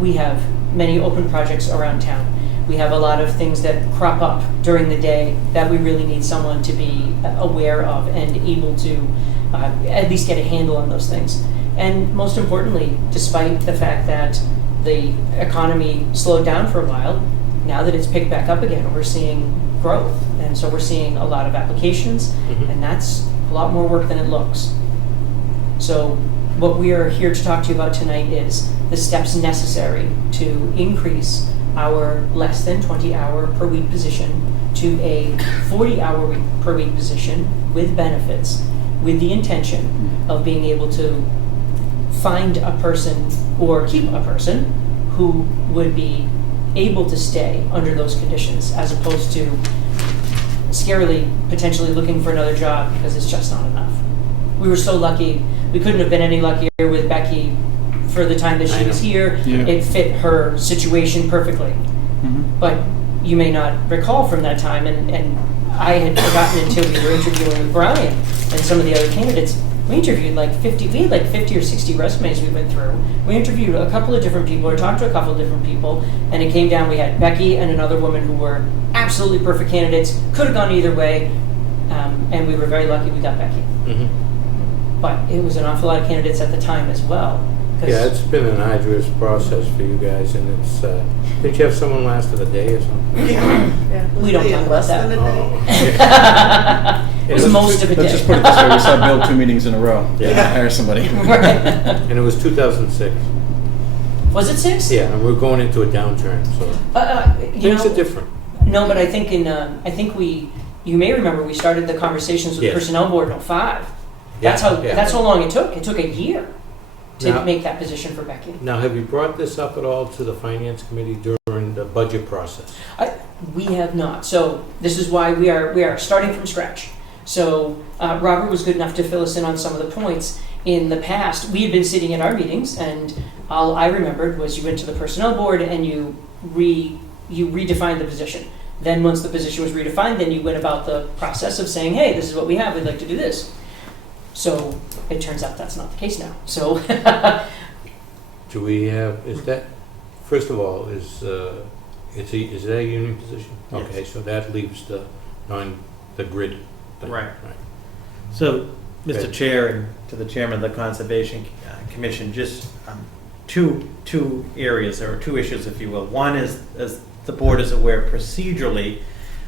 we have many open projects around town. We have a lot of things that crop up during the day that we really need someone to be aware of and able to at least get a handle on those things. And most importantly, despite the fact that the economy slowed down for a while, now that it's picked back up again, we're seeing growth. And so we're seeing a lot of applications, and that's a lot more work than it looks. So what we are here to talk to you about tonight is the steps necessary to increase our less than 20-hour per week position to a 40-hour per week position with benefits, with the intention of being able to find a person or keep a person who would be able to stay under those conditions, as opposed to scarily potentially looking for another job because it's just not enough. We were so lucky. We couldn't have been any luckier with Becky for the time that she was here. Yeah. It fit her situation perfectly. But you may not recall from that time, and I had forgotten until we were interviewing with Brian and some of the other candidates, We interviewed like 50, we had like 50 or 60 resumes we went through. We interviewed a couple of different people, or talked to a couple of different people, and it came down, we had Becky and another woman who were absolutely perfect candidates, could have gone either way, and we were very lucky we got Becky. Mhm. But it was an awful lot of candidates at the time as well. 'cause- Yeah, it's been an arduous process for you guys, and it's, did you have someone last of the day or something? Yeah. We don't talk about Less that. than a day. It was most of a day. Let's just put it this way, we saw Bill 2 meetings in a row. Yeah. Hire somebody. Right. And it was 2006. Was it 6? Yeah, and we're going into a downturn, so You things know, are different. No, but I think you may remember we started the conversations with the Yes. Personnel Board in '05. Yeah, yeah. That's how long it took. It took a year to Now- make that position for Becky. Now, have you brought this up at all to the Finance Committee during the budget process? We have not. So this is why we are starting from scratch. So Robert was good enough to fill us in on some of the points. In the past, we had been sitting at our meetings, and all I remembered was you went to the Personnel Board and you redefined the position. Then once the position was redefined, then you went about the process of saying, hey, this is what we have, we'd like to do this. So it turns out that's not the case now. So Do we have, is that, first of all, is that a union position? Yes. Okay, so that leaves the grid thing. Right. So, Mr. Good. Chair, and to the Chairman of the Conservation Commission, just two areas, or two issues, if you will. One is, as the board is aware, procedurally,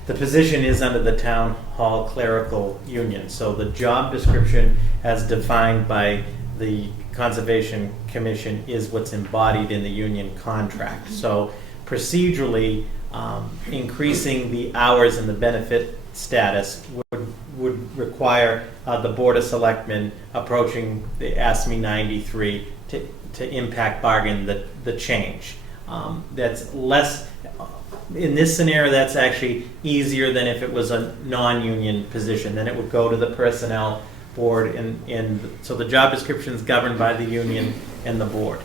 the position is under the Town Hall Clerical Union. So the job description as defined by the Conservation Commission is what's embodied in the union contract. So procedurally, increasing the hours and the benefit status would require the Board of Selectmen approaching the ASME 93 to impact bargain the change. That's less, in this scenario, that's actually easier than if it was a non-union position. Then it would go to the Personnel Board, and so the job description is governed by the union and the board.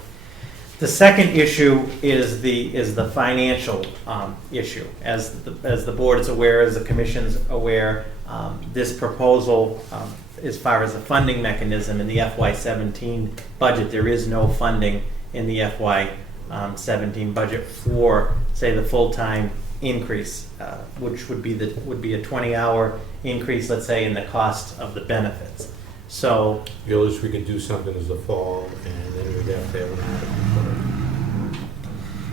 The second issue is the financial issue. As the board is aware, as the commission's aware, this proposal, as far as the funding mechanism in the FY17 budget, there is no funding in the FY17 budget for, say, the full-time increase, which would be a 20-hour increase, let's say, in the cost of the benefits. So, The oldest we could do something is the fall, and then we'd have to have an article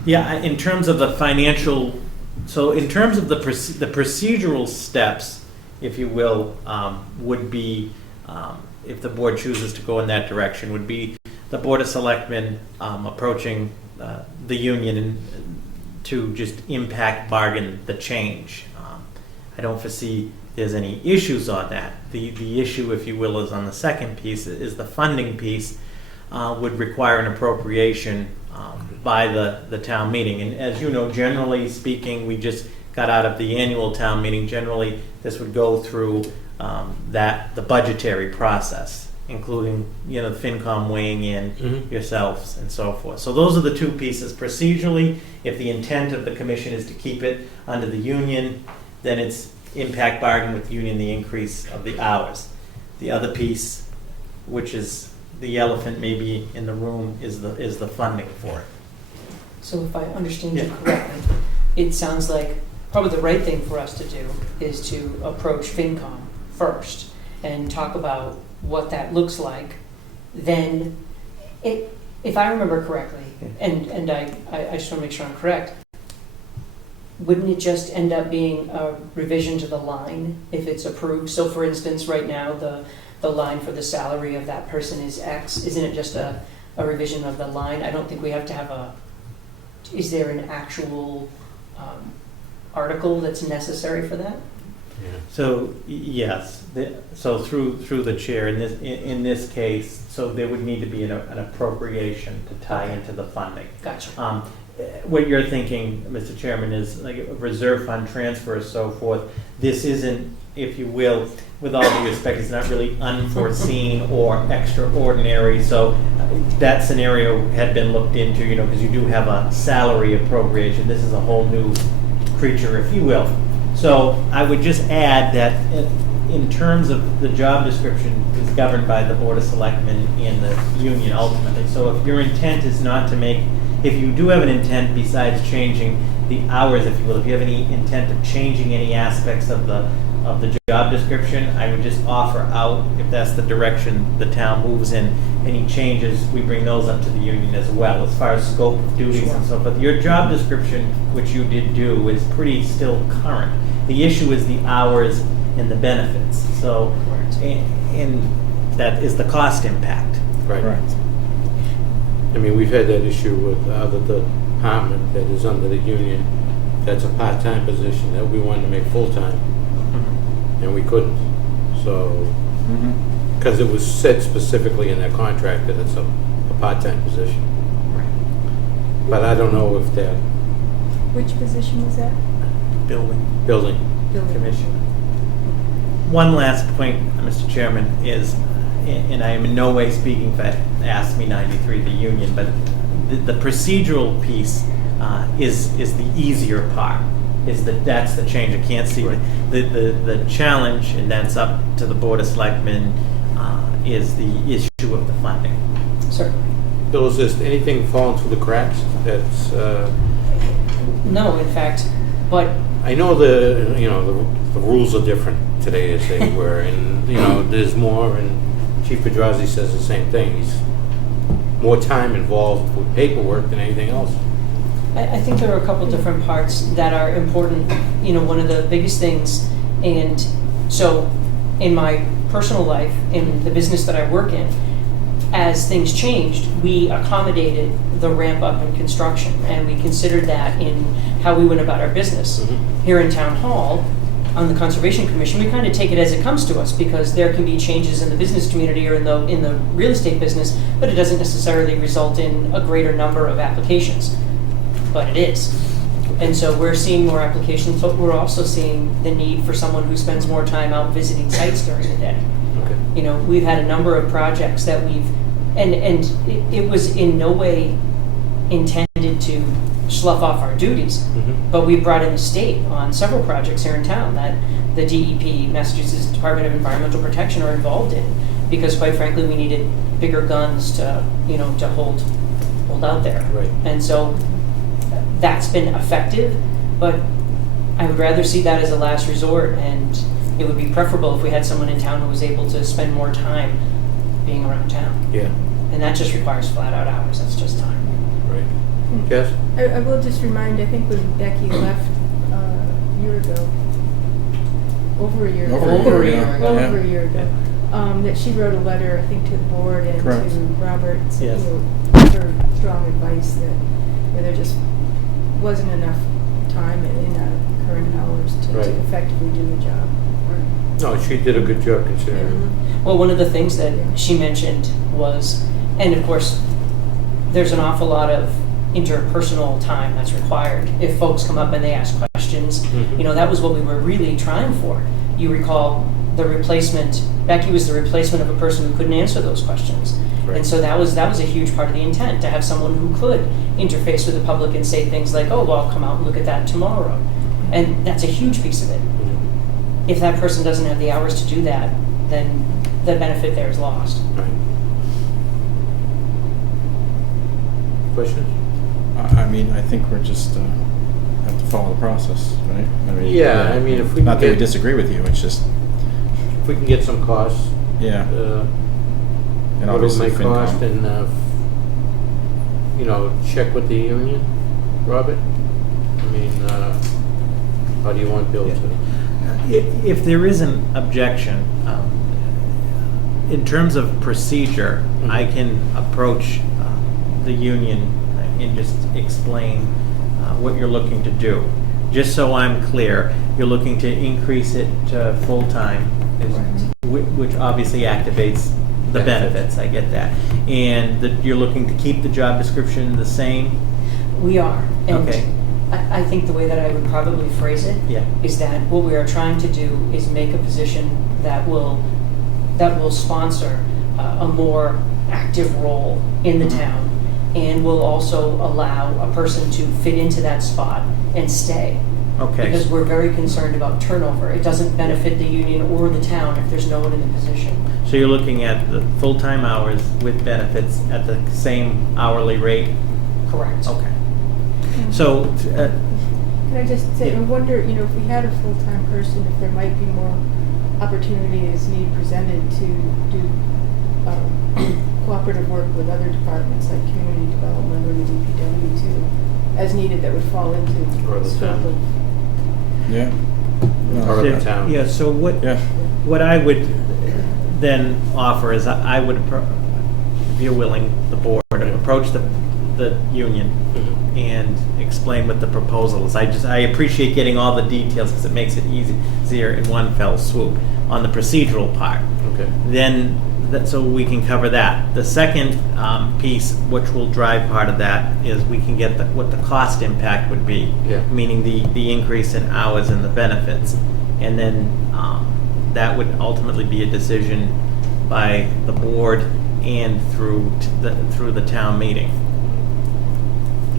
yeah, in terms of the financial, so in terms of the procedural steps, if you will, would be, if the board chooses to go in that direction, would be the Board of Selectmen approaching the union to just impact bargain the change. I don't foresee there's any issues on that. The issue, if you will, is on the second piece, is the funding piece would require an appropriation by the town meeting. And as you know, generally speaking, we just got out of the annual town meeting. Generally, this would go through the budgetary process, including, the FinCom weighing in, Mhm. yourselves, and so forth. So those are the two pieces. Procedurally, if the intent of the commission is to keep it under the union, then it's impact bargain with the union, the increase of the hours. The other piece, which is the elephant maybe in the room, is the funding for it. So if I understand you Yeah. correctly, it sounds like probably the right thing for us to do is to approach FinCom first and talk about what that looks like. Then, if I remember correctly, and I just want to make sure I'm correct, wouldn't it just end up being a revision to the line if it's approved? So for instance, right now, the line for the salary of that person is X. Isn't it just a revision of the line? I don't think we have to have is there an actual article that's necessary for that? Yeah. So yes, so through the chair in this case, so there would need to be an appropriation to tie into the funding. Gotcha. What you're thinking, Mr. Chairman, is like a reserve fund transfer or so forth. This isn't, if you will, with all due respect, it's not really unforeseen or extraordinary. So that scenario had been looked into, because you do have a salary appropriation. This is a whole new creature, if you will. So I would just add that in terms of the job description, is governed by the Board of Selectmen and the union ultimately. So if your intent is not to make, if you do have an intent besides changing the hours, if you will, if you have any intent of changing any aspects of the job description, I would just offer out, if that's the direction the town moves in, any changes, we bring those up to the union as well, as far as scope of duties and so forth. Your job description, which you did do, is pretty still current. The issue is the hours and the benefits. So, and that is the cost impact. Right. Correct. I mean, we've had that issue with the other department that is under the union. That's a part-time position that we wanted to make full-time, and we couldn't. So, because it was said specifically in their contract that it's a part-time position. But I don't know if that Which position was that? Building building. commission. One last point, Mr. Chairman, is, and I am in no way speaking for ASME 93, the union, but the procedural piece is the easier part. That's the change. I can't see Right. the challenge, and that's up to the Board of Selectmen, is the issue of the funding. Certainly. Bill, is there anything falling through the cracks? That's No, in fact, but I know the rules are different today as they were, and there's more. And Chief Pedrazi says the same thing. He's more time involved with paperwork than anything else. I think there are a couple different parts that are important. One of the biggest things, and so in my personal life, in the business that I work in, as things changed, we accommodated the ramp up in construction, and we considered that in how we went about our business. Here in Town Hall, on the Conservation Commission, we kind of take it as it comes to us, because there can be changes in the business community or in the real estate business, but it doesn't necessarily result in a greater number of applications. But it is. And so we're seeing more applications, but we're also seeing the need for someone who spends more time out visiting sites during the day. Okay. We've had a number of projects that and it was in no way intended to slough off our duties, but we brought in the state on several projects here in town that the DEP, Massachusetts Department of Environmental Protection, are involved in, because quite frankly, we needed bigger guns to hold out there. Right. And so that's been effective, but I would rather see that as a last resort, and it would be preferable if we had someone in town who was able to spend more time being around town. Yeah. And that just requires flat out hours, that's just time. Right. Yes. I will just remind, I think when Becky left a year ago, over a year ago. Over a year ago, yeah. Over a year ago, that she wrote a letter, I think, to the board and Correct. to Robert, Yes. her strong advice that there just wasn't enough time in our current hours to Right. effectively do the job. No, she did a good job considering. Well, one of the things that she mentioned was, and of course, there's an awful lot of interpersonal time that's required if folks come up and they ask questions. That was what we were really trying for. You recall the replacement, Becky was the replacement of a person who couldn't answer those questions. Right. And so that was a huge part of the intent, to have someone who could interface with the public and say things like, oh, well, I'll come out and look at that tomorrow. And that's a huge piece of it. If that person doesn't have the hours to do that, then the benefit there is lost. Right. Questions? I mean, I think we're just have to follow the process, right? I mean, Yeah, I mean, if we not can that we get, disagree with you, it's just if we can get some costs, yeah, and what it obviously may cost, FinCom. and check with the union, Robert. I mean, how do you want Bill to? If there is an objection, in terms of procedure, I can approach the union and just explain what you're looking to do. Just so I'm clear, you're looking to increase it to full-time, which obviously activates the benefits, I get that. And that you're looking to keep the job description the same? We are. And Okay. I think the way that I would probably phrase it Yeah. is that what we are trying to do is make a position that will sponsor a more active role in the town, and will also allow a person to fit into that spot and stay. Okay. Because we're very concerned about turnover. It doesn't benefit the union or the town if there's no one in the position. So you're looking at the full-time hours with benefits at the same hourly rate? Correct. Okay. So, Can I just say, I wonder, if we had a full-time person, if there might be more opportunity as need presented to do cooperative work with other departments like community development or the DPW too, as needed, that would fall into Or the the scope town. of. Yeah. Or the town. yeah, so Yeah. what I would then offer is I would, if you're willing, the board, approach the union Mhm. and explain what the proposal is. I appreciate getting all the details because it makes it easier in one fell swoop on the procedural part. Okay. Then, so we can cover that. The second piece, which will drive part of that, is we can get what the cost impact would be. Yeah. Meaning the increase in hours and the benefits. And then that would ultimately be a decision by the board and through the town meeting.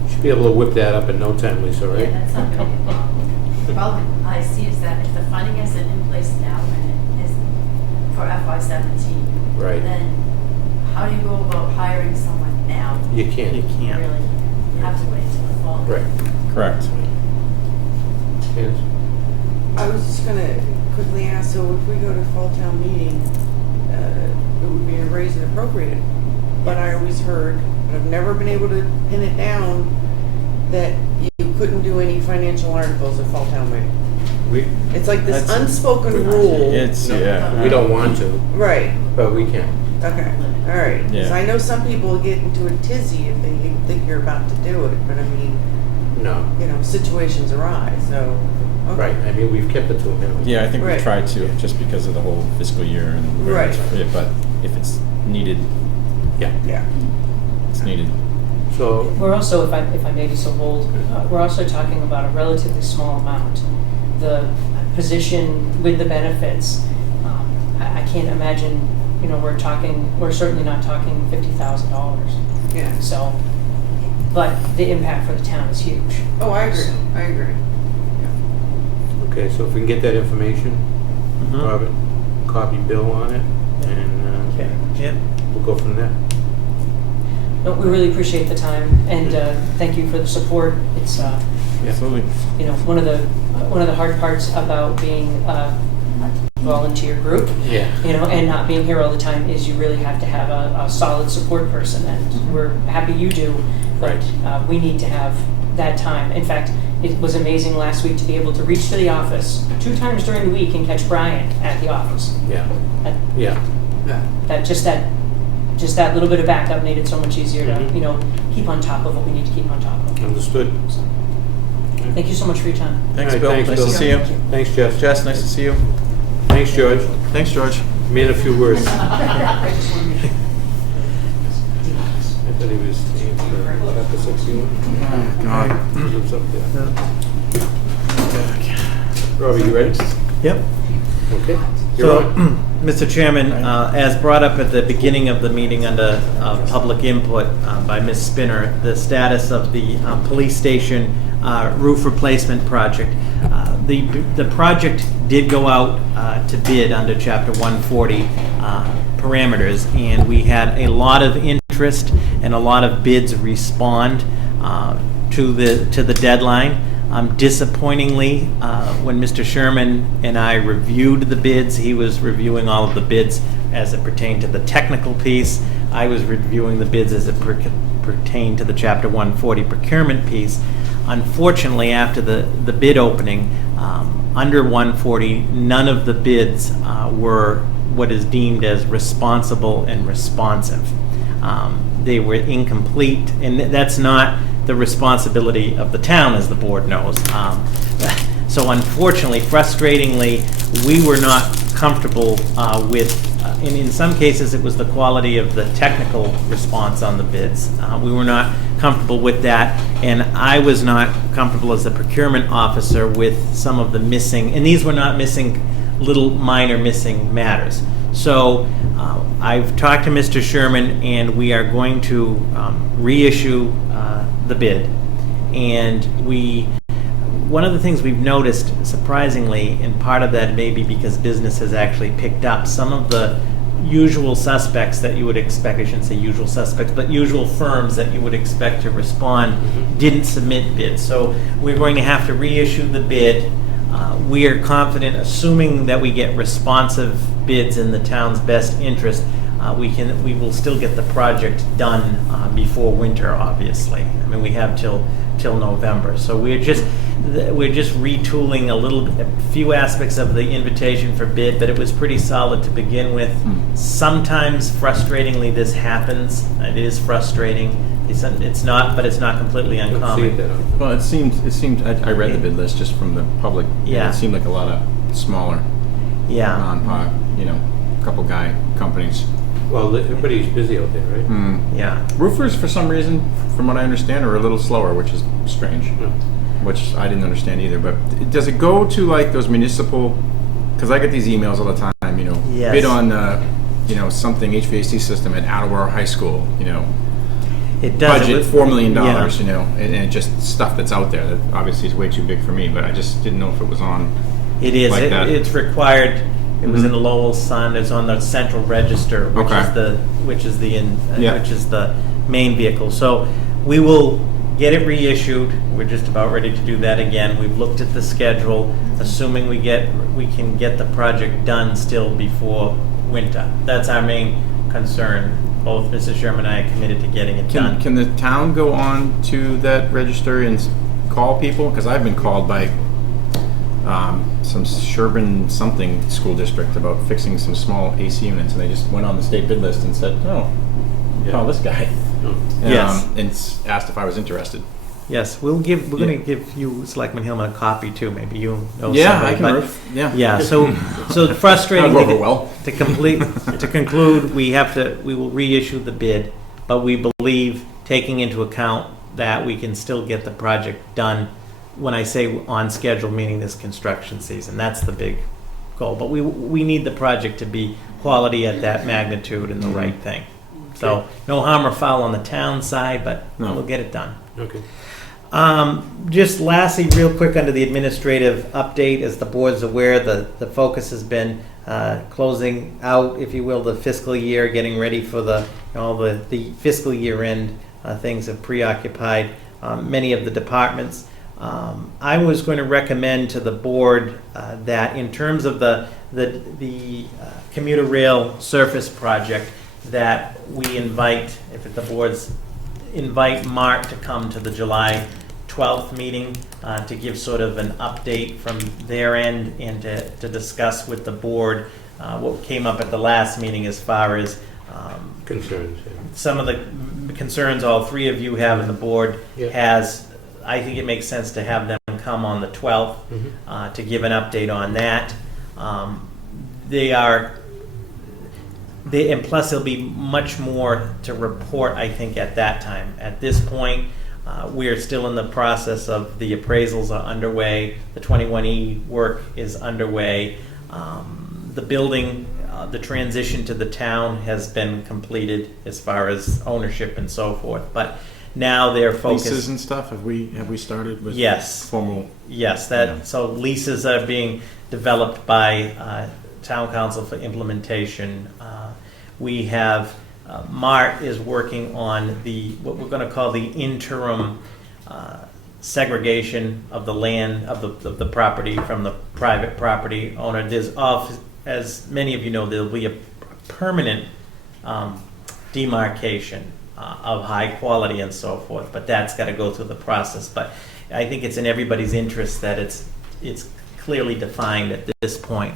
Should be able to whip that up in no time, Lisa, Yeah, right? that's not gonna be a problem. The problem I see is that if the funding isn't in place now and it is for FY17, Right. then how do you go about hiring someone now? You You can't. can't. Really have to wait until the fall. Right. Correct. Yes. I was just gonna quickly ask, so if we go to fall town meeting, it would be a raise and appropriate. But I always heard, and I've never been able to pin it down, that you couldn't do any financial articles at fall town meeting. We, It's like this That's- unspoken rule. It's, no, yeah. we don't want to, Right, but we can. okay, all right. 'Cause Yeah. I know some people get into a tizzy if they think you're about to do it, but I mean, No. situations arise, so. okay. Right. I mean, we've kept it to a minimum. Yeah, I think we Right. tried to, just because of the whole fiscal year and where it's, Right. but if it's needed, Yeah. Yeah, it's needed. So, We're also, if I may be so bold, we're also talking about a relatively small amount. The position with the benefits, I can't imagine, we're certainly not talking $50,000. yeah. So, but the impact for the town is huge. Oh, I agree. okay, so if we can get that information, Mhm. Robert, copy Bill on it, and Okay. Yeah. we'll go from there. No, we really appreciate the time, and thank you for the support. It's, Absolutely. one of the hard parts about being a volunteer group, Yeah. and not being here all the time is you really have to have a solid support person, and we're happy you do, but we need to have that time. In fact, it was amazing last week to be able to reach to the office 2 times during the week and catch Brian at the office. Yeah. That, Yeah. just that little bit of backup made it so much easier to, Mhm. keep on top of what we need to keep on top of. Understood. Thank you so much for your time. Thanks, All right, Bill. thanks, Nice Bill. to see you. Thanks, Jeff. Jess, nice to see you. Thanks, George. Thanks, George. Man, a few words. I I just wanted to- thought he was staying for chapter 61. Oh, God. He lives up there. Robbie, you ready? Yep. Okay. You're So, on. Mr. Chairman, as brought up at the beginning of the meeting under public input by Ms. Spinner, the status of the police station roof replacement project. The project did go out to bid under Chapter 140 parameters, and we had a lot of interest and a lot of bids respond to the deadline. Disappointingly, when Mr. Sherman and I reviewed the bids, he was reviewing all of the bids as it pertained to the technical piece. I was reviewing the bids as it pertained to the Chapter 140 procurement piece. Unfortunately, after the bid opening, under 140, none of the bids were what is deemed as responsible and responsive. They were incomplete, and that's not the responsibility of the town, as the board knows. So unfortunately, frustratingly, we were not comfortable with, and in some cases, it was the quality of the technical response on the bids. We were not comfortable with that, and I was not comfortable as the procurement officer with some of the missing, and these were not missing, little minor missing matters. So I've talked to Mr. Sherman, and we are going to reissue the bid. And one of the things we've noticed, surprisingly, and part of that may be because business has actually picked up, some of the usual suspects that you would expect, I shouldn't say usual suspects, but usual firms that you would expect to respond didn't submit bids. So we're going to have to reissue the bid. We are confident, assuming that we get responsive bids in the town's best interest, we will still get the project done before winter, obviously. I mean, we have till November. So we're just retooling a few aspects of the invitation for bid, but it was pretty solid to begin with. Sometimes, frustratingly, this happens. It is frustrating. It's not completely Don't see uncommon. it that often. Well, it seemed, I read the bid list just from the public. and Yeah. It seemed like a lot of smaller, Yeah. non-pot, couple guy companies. Well, everybody's busy out there, right? Yeah. Roofers, for some reason, from what I understand, are a little slower, which is strange. Yeah. Which I didn't understand either. But does it go to like those municipal? Because I get these emails all the time. Yes. Bid on something HVAC system at Attleboro High School. It does. Budget $4 million. Yeah. And just stuff that's out there that obviously is way too big for me. But I just didn't know if it was on. It is. Like that. It's required. It was in the Lowell Sun. It's on the Central Register, which Okay. which is Yeah. the main vehicle. So we will get it reissued. We're just about ready to do that again. We've looked at the schedule, assuming we can get the project done still before winter. That's our main concern. Both Mrs. Sherman and I are committed to getting it done. Can the town go on to that register and call people? Because I've been called by some Sherburne something school district about fixing some small AC units, and they just went on the state bid list and said, "Oh, call this guy." Yes. And asked if I was interested. Yes, we're going to give you, Selectman Hillman, a copy too. Maybe you know Yeah, somebody. I can but- roof. Yeah. Yeah, so frustrating That'll go over well. to conclude, we will reissue the bid, but we believe, taking into account that we can still get the project done, when I say on schedule, meaning this construction season. That's the big goal. But we need the project to be quality at that magnitude and the right thing. So no harm or foul on the town side, but No. we'll get it done. Okay. Just lastly, real quick under the administrative update, as the board's aware, the focus has been closing out, if you will, the fiscal year, getting ready for all the fiscal year end. Things have preoccupied many of the departments. I was going to recommend to the board that in terms of the commuter rail surface project, that we invite, if the board's invite Mark to come to the July 12th meeting to give sort of an update from their end and to discuss with the board what came up at the last meeting as far as Concerns. some of the concerns all three of you have and the board has. I think it makes sense to have them come on the 12th to give an update on that. And plus there'll be much more to report, I think, at that time. At this point, we're still in the process of the appraisals are underway, the 21E work is underway. The building, the transition to the town has been completed as far as ownership and so forth. But now they're focused. Leases and stuff. Have we started with Yes. formal? Yes, Yeah. so leases are being developed by Town Council for implementation. We have, Mart is working on what we're going to call the interim segregation of the land, of the property from the private property owner. As many of you know, there'll be a permanent demarcation of high quality and so forth, but that's got to go through the process. But I think it's in everybody's interest that it's clearly defined at this point.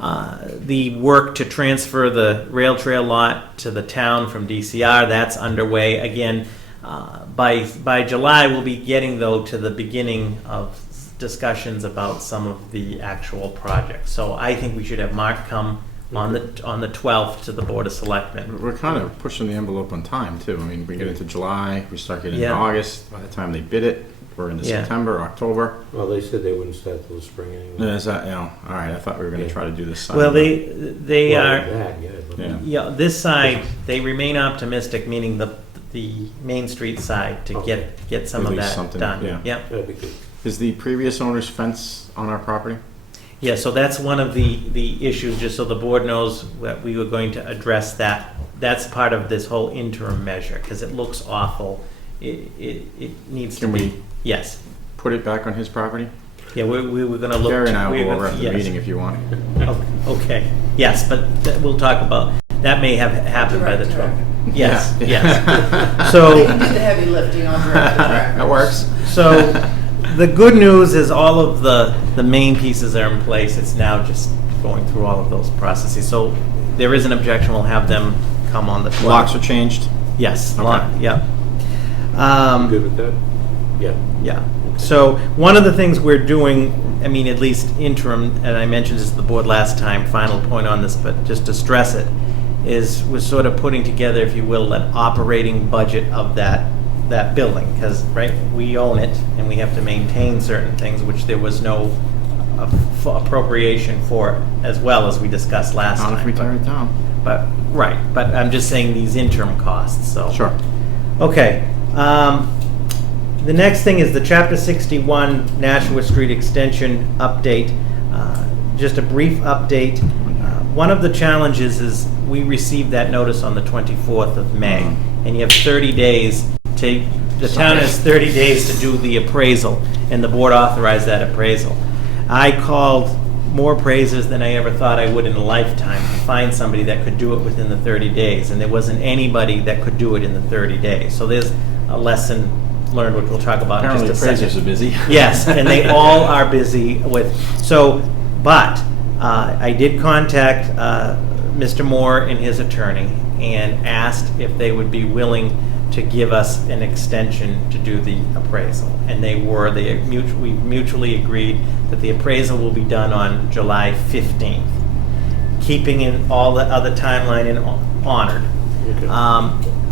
The work to transfer the rail trail lot to the town from DCR, that's underway. Again, by July, we'll be getting, though, to the beginning of discussions about some of the actual projects. So I think we should have Mark come on the 12th to the Board of Selectmen. We're kind of pushing the envelope on time too. I mean, we get into July, we start getting Yeah. into August. By the time they bid it, we're into Yeah. September, October. Well, they said they wouldn't start till the spring anyway. Is that, all right, I thought we were going to Yeah. try to do this summer. Well, they Well, are. that, but- Yeah. Yeah, this side, they remain optimistic, meaning the Main Street side, to Okay. get some At of least that something, done. yeah. Yeah. That'd be good. Is the previous owner's fence on our property? Yeah, so that's one of the issues, just so the board knows that we were going to address that. That's part of this whole interim measure, because it looks awful. It needs to Can be. we- Yes. Put it back on his property? Yeah, we were gonna look. Gary and I will we're go gonna- over at the yes. meeting if you want. Okay, yes, but we'll talk about, that may have happened by the Direct 12th. track. Yes, Yeah. yes. They So, can do the heavy lifting on direct track. That works. so the good news is all of the main pieces are in place. It's now just going through all of those processes. So there is an objection, we'll have them come on the 12th. Locks are changed? Yes, Okay. lock, yep. Good with that? Yeah. Yeah. So one of the things we're doing, I mean, at least interim, and I mentioned this to the board last time, final point on this, but just to stress it, is we're sort of putting together, if you will, an operating budget of that building, because, right, we own it, and we have to maintain certain things, which there was no appropriation for, as well as we discussed last Not if we time. tear it down. But, right, but I'm just saying these interim costs, so. Sure. Okay. The next thing is the Chapter 61 Nashua Street Extension update. Just a brief update. One of the challenges is we received that notice on the 24th of May, and you have 30 days to, the town has 30 days to do the appraisal, and the board authorized that appraisal. I called more appraisers than I ever thought I would in a lifetime to find somebody that could do it within the 30 days, and there wasn't anybody that could do it in the 30 days. So there's a lesson learned, which we'll talk about in Apparently just a second. appraisers are busy. Yes, and they all are busy with, so, but I did contact Mr. Moore and his attorney and asked if they would be willing to give us an extension to do the appraisal. And they were, we mutually agreed that the appraisal will be done on July 15th, keeping in all the other timeline honored. Okay.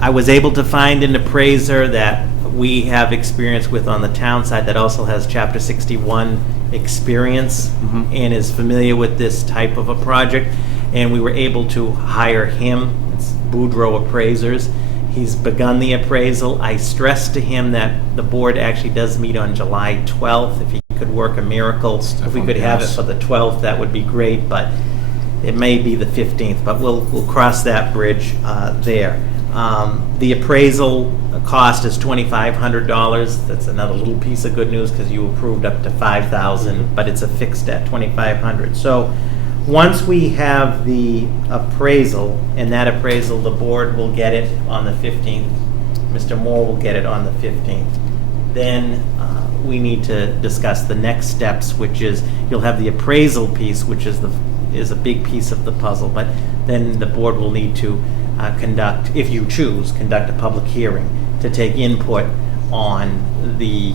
I was able to find an appraiser that we have experience with on the town side that also has Chapter 61 experience and is familiar with this type of a project. And we were able to hire him. It's Boudreaux Appraisers. He's begun the appraisal. I stressed to him that the board actually does meet on July 12th. If he could work a miracle, if we could have it for the 12th, that would be great, but it may be the 15th, but we'll cross that bridge there. The appraisal cost is $2,500. That's another little piece of good news because you approved up to $5,000, but it's a fixed at $2,500. So once we have the appraisal, and that appraisal, the board will get it on the 15th. Mr. Moore will get it on the 15th. Then we need to discuss the next steps, which is you'll have the appraisal piece, which is a big piece of the puzzle, but then the board will need to conduct, if you choose, conduct a public hearing to take input on the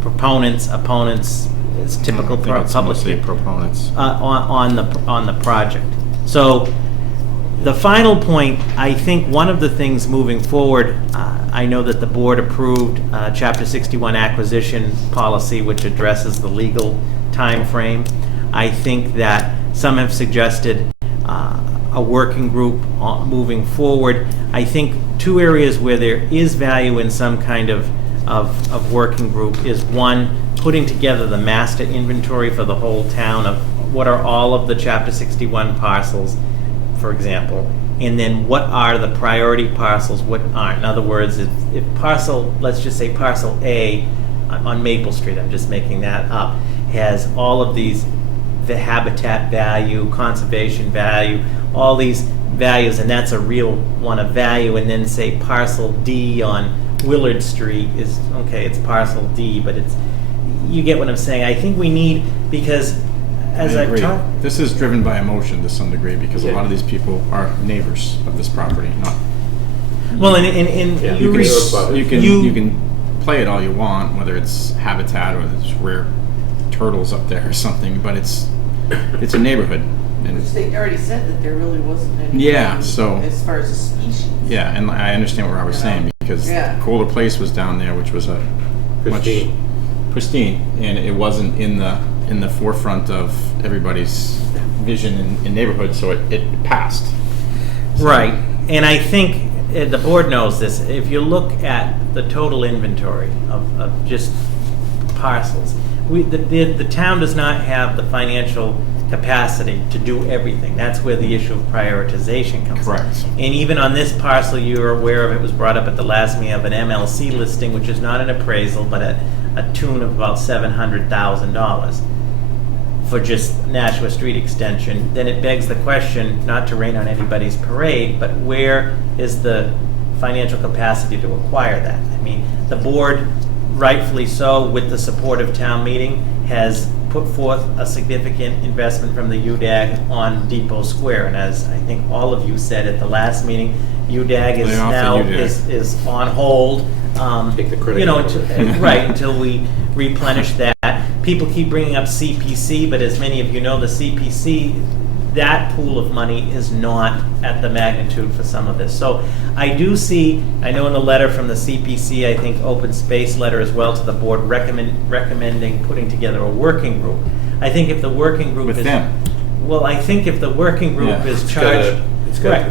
proponents, opponents, it's typical I think it's public mostly proponents. on the project. So the final point, I think one of the things moving forward, I know that the board approved Chapter 61 acquisition policy, which addresses the legal time frame. I think that some have suggested a working group moving forward. I think two areas where there is value in some kind of working group is one, putting together the master inventory for the whole town of what are all of the Chapter 61 parcels, for example, and then what are the priority parcels, what aren't. In other words, if parcel, let's just say parcel A on Maple Street, I'm just making that up, has all of these, the habitat value, conservation value, all these values, and that's a real one of value, and then say parcel D on Willard Street is, okay, it's parcel D, but it's, you get what I'm saying. I think we need, because as I I've agree. talked, This is driven by emotion to some degree because a lot of these people are neighbors of this property. Not well, and Yeah. you, you can play it all you want, whether it's habitat or there's rare turtles up there or something, but it's a neighborhood. And Which they already said that there really wasn't any. Yeah, so- As far as a species. yeah, and I understand what Robert's saying because Yeah. Kohler Place was down there, which was a Pristine. much pristine, and it wasn't in the forefront of everybody's vision in neighborhood, so it passed. So- right, and I think the board knows this. If you look at the total inventory of just parcels. The town does not have the financial capacity to do everything. That's where the issue of prioritization comes in. Correct. And even on this parcel, you're aware of, it was brought up at the last meeting, of an MLC listing, which is not an appraisal, but a tune of about $700,000 for just Nashua Street extension. Then it begs the question, not to rain on anybody's parade, but where is the financial capacity to acquire that? I mean, the board, rightfully so, with the support of town meeting, has put forth a significant investment from the UDAG on Depot Square. And as I think all of you said at the last meeting, UDAG is Lay off the now UDAG. is on hold. Take the credit You know, card. right, until we replenish that. People keep bringing up CPC, but as many of you know, the CPC, that pool of money is not at the magnitude for some of this. So I do see, I know in the letter from the CPC, I think open space letter as well to the board recommending putting together a working group. I think if the working group With is... them. Well, I think if the working group Yeah. is It's charged... gotta Right.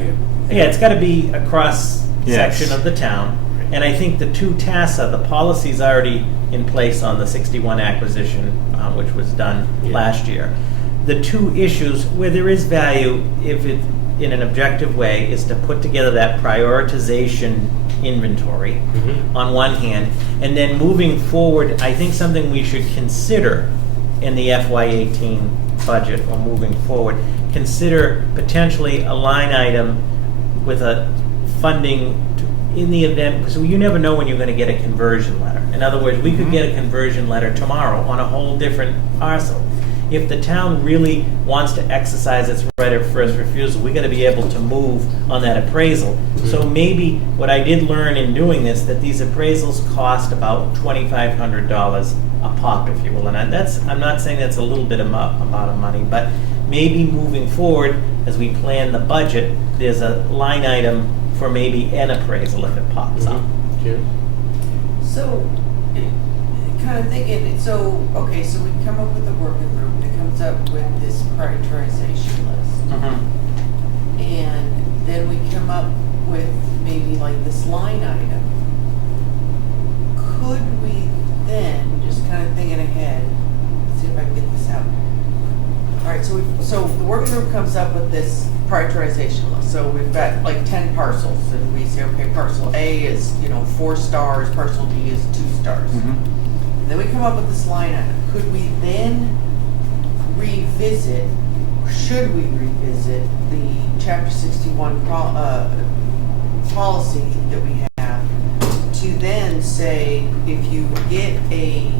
be. Yeah, it's got to be a cross Yes. section of the town. And I think the two tasks are, the policy's already in place on the 61 acquisition, which was done Yeah. last year. The two issues where there is value, if it, in an objective way, is to put together that prioritization inventory Mhm. on one hand, and then moving forward, I think something we should consider in the FY18 budget or moving forward, consider potentially a line item with a funding in the event, because you never know when you're going to get a conversion letter. In other words, we could get a conversion letter tomorrow on a whole different parcel. If the town really wants to exercise its right of first refusal, we got to be able to move on that appraisal. So maybe what I did learn in doing this, that these appraisals cost about $2,500 a pop, if you will. And I'm not saying that's a little bit amount of money, but maybe moving forward, as we plan the budget, there's a line item for maybe an appraisal if it pops up. Jim? So, kind of thinking, so we come up with a working group that comes up with this prioritization list. And then we come up with maybe like this line item. Could we then, just kind of thinking ahead, see if I can get this out. All right, so the working group comes up with this prioritization list. So we've got like 10 parcels, and we say, okay, parcel A is 4 stars, parcel B is 2 stars. Then we come up with this line item. Could we then revisit, should we revisit the Chapter 61 policy that we have to then say, if you get a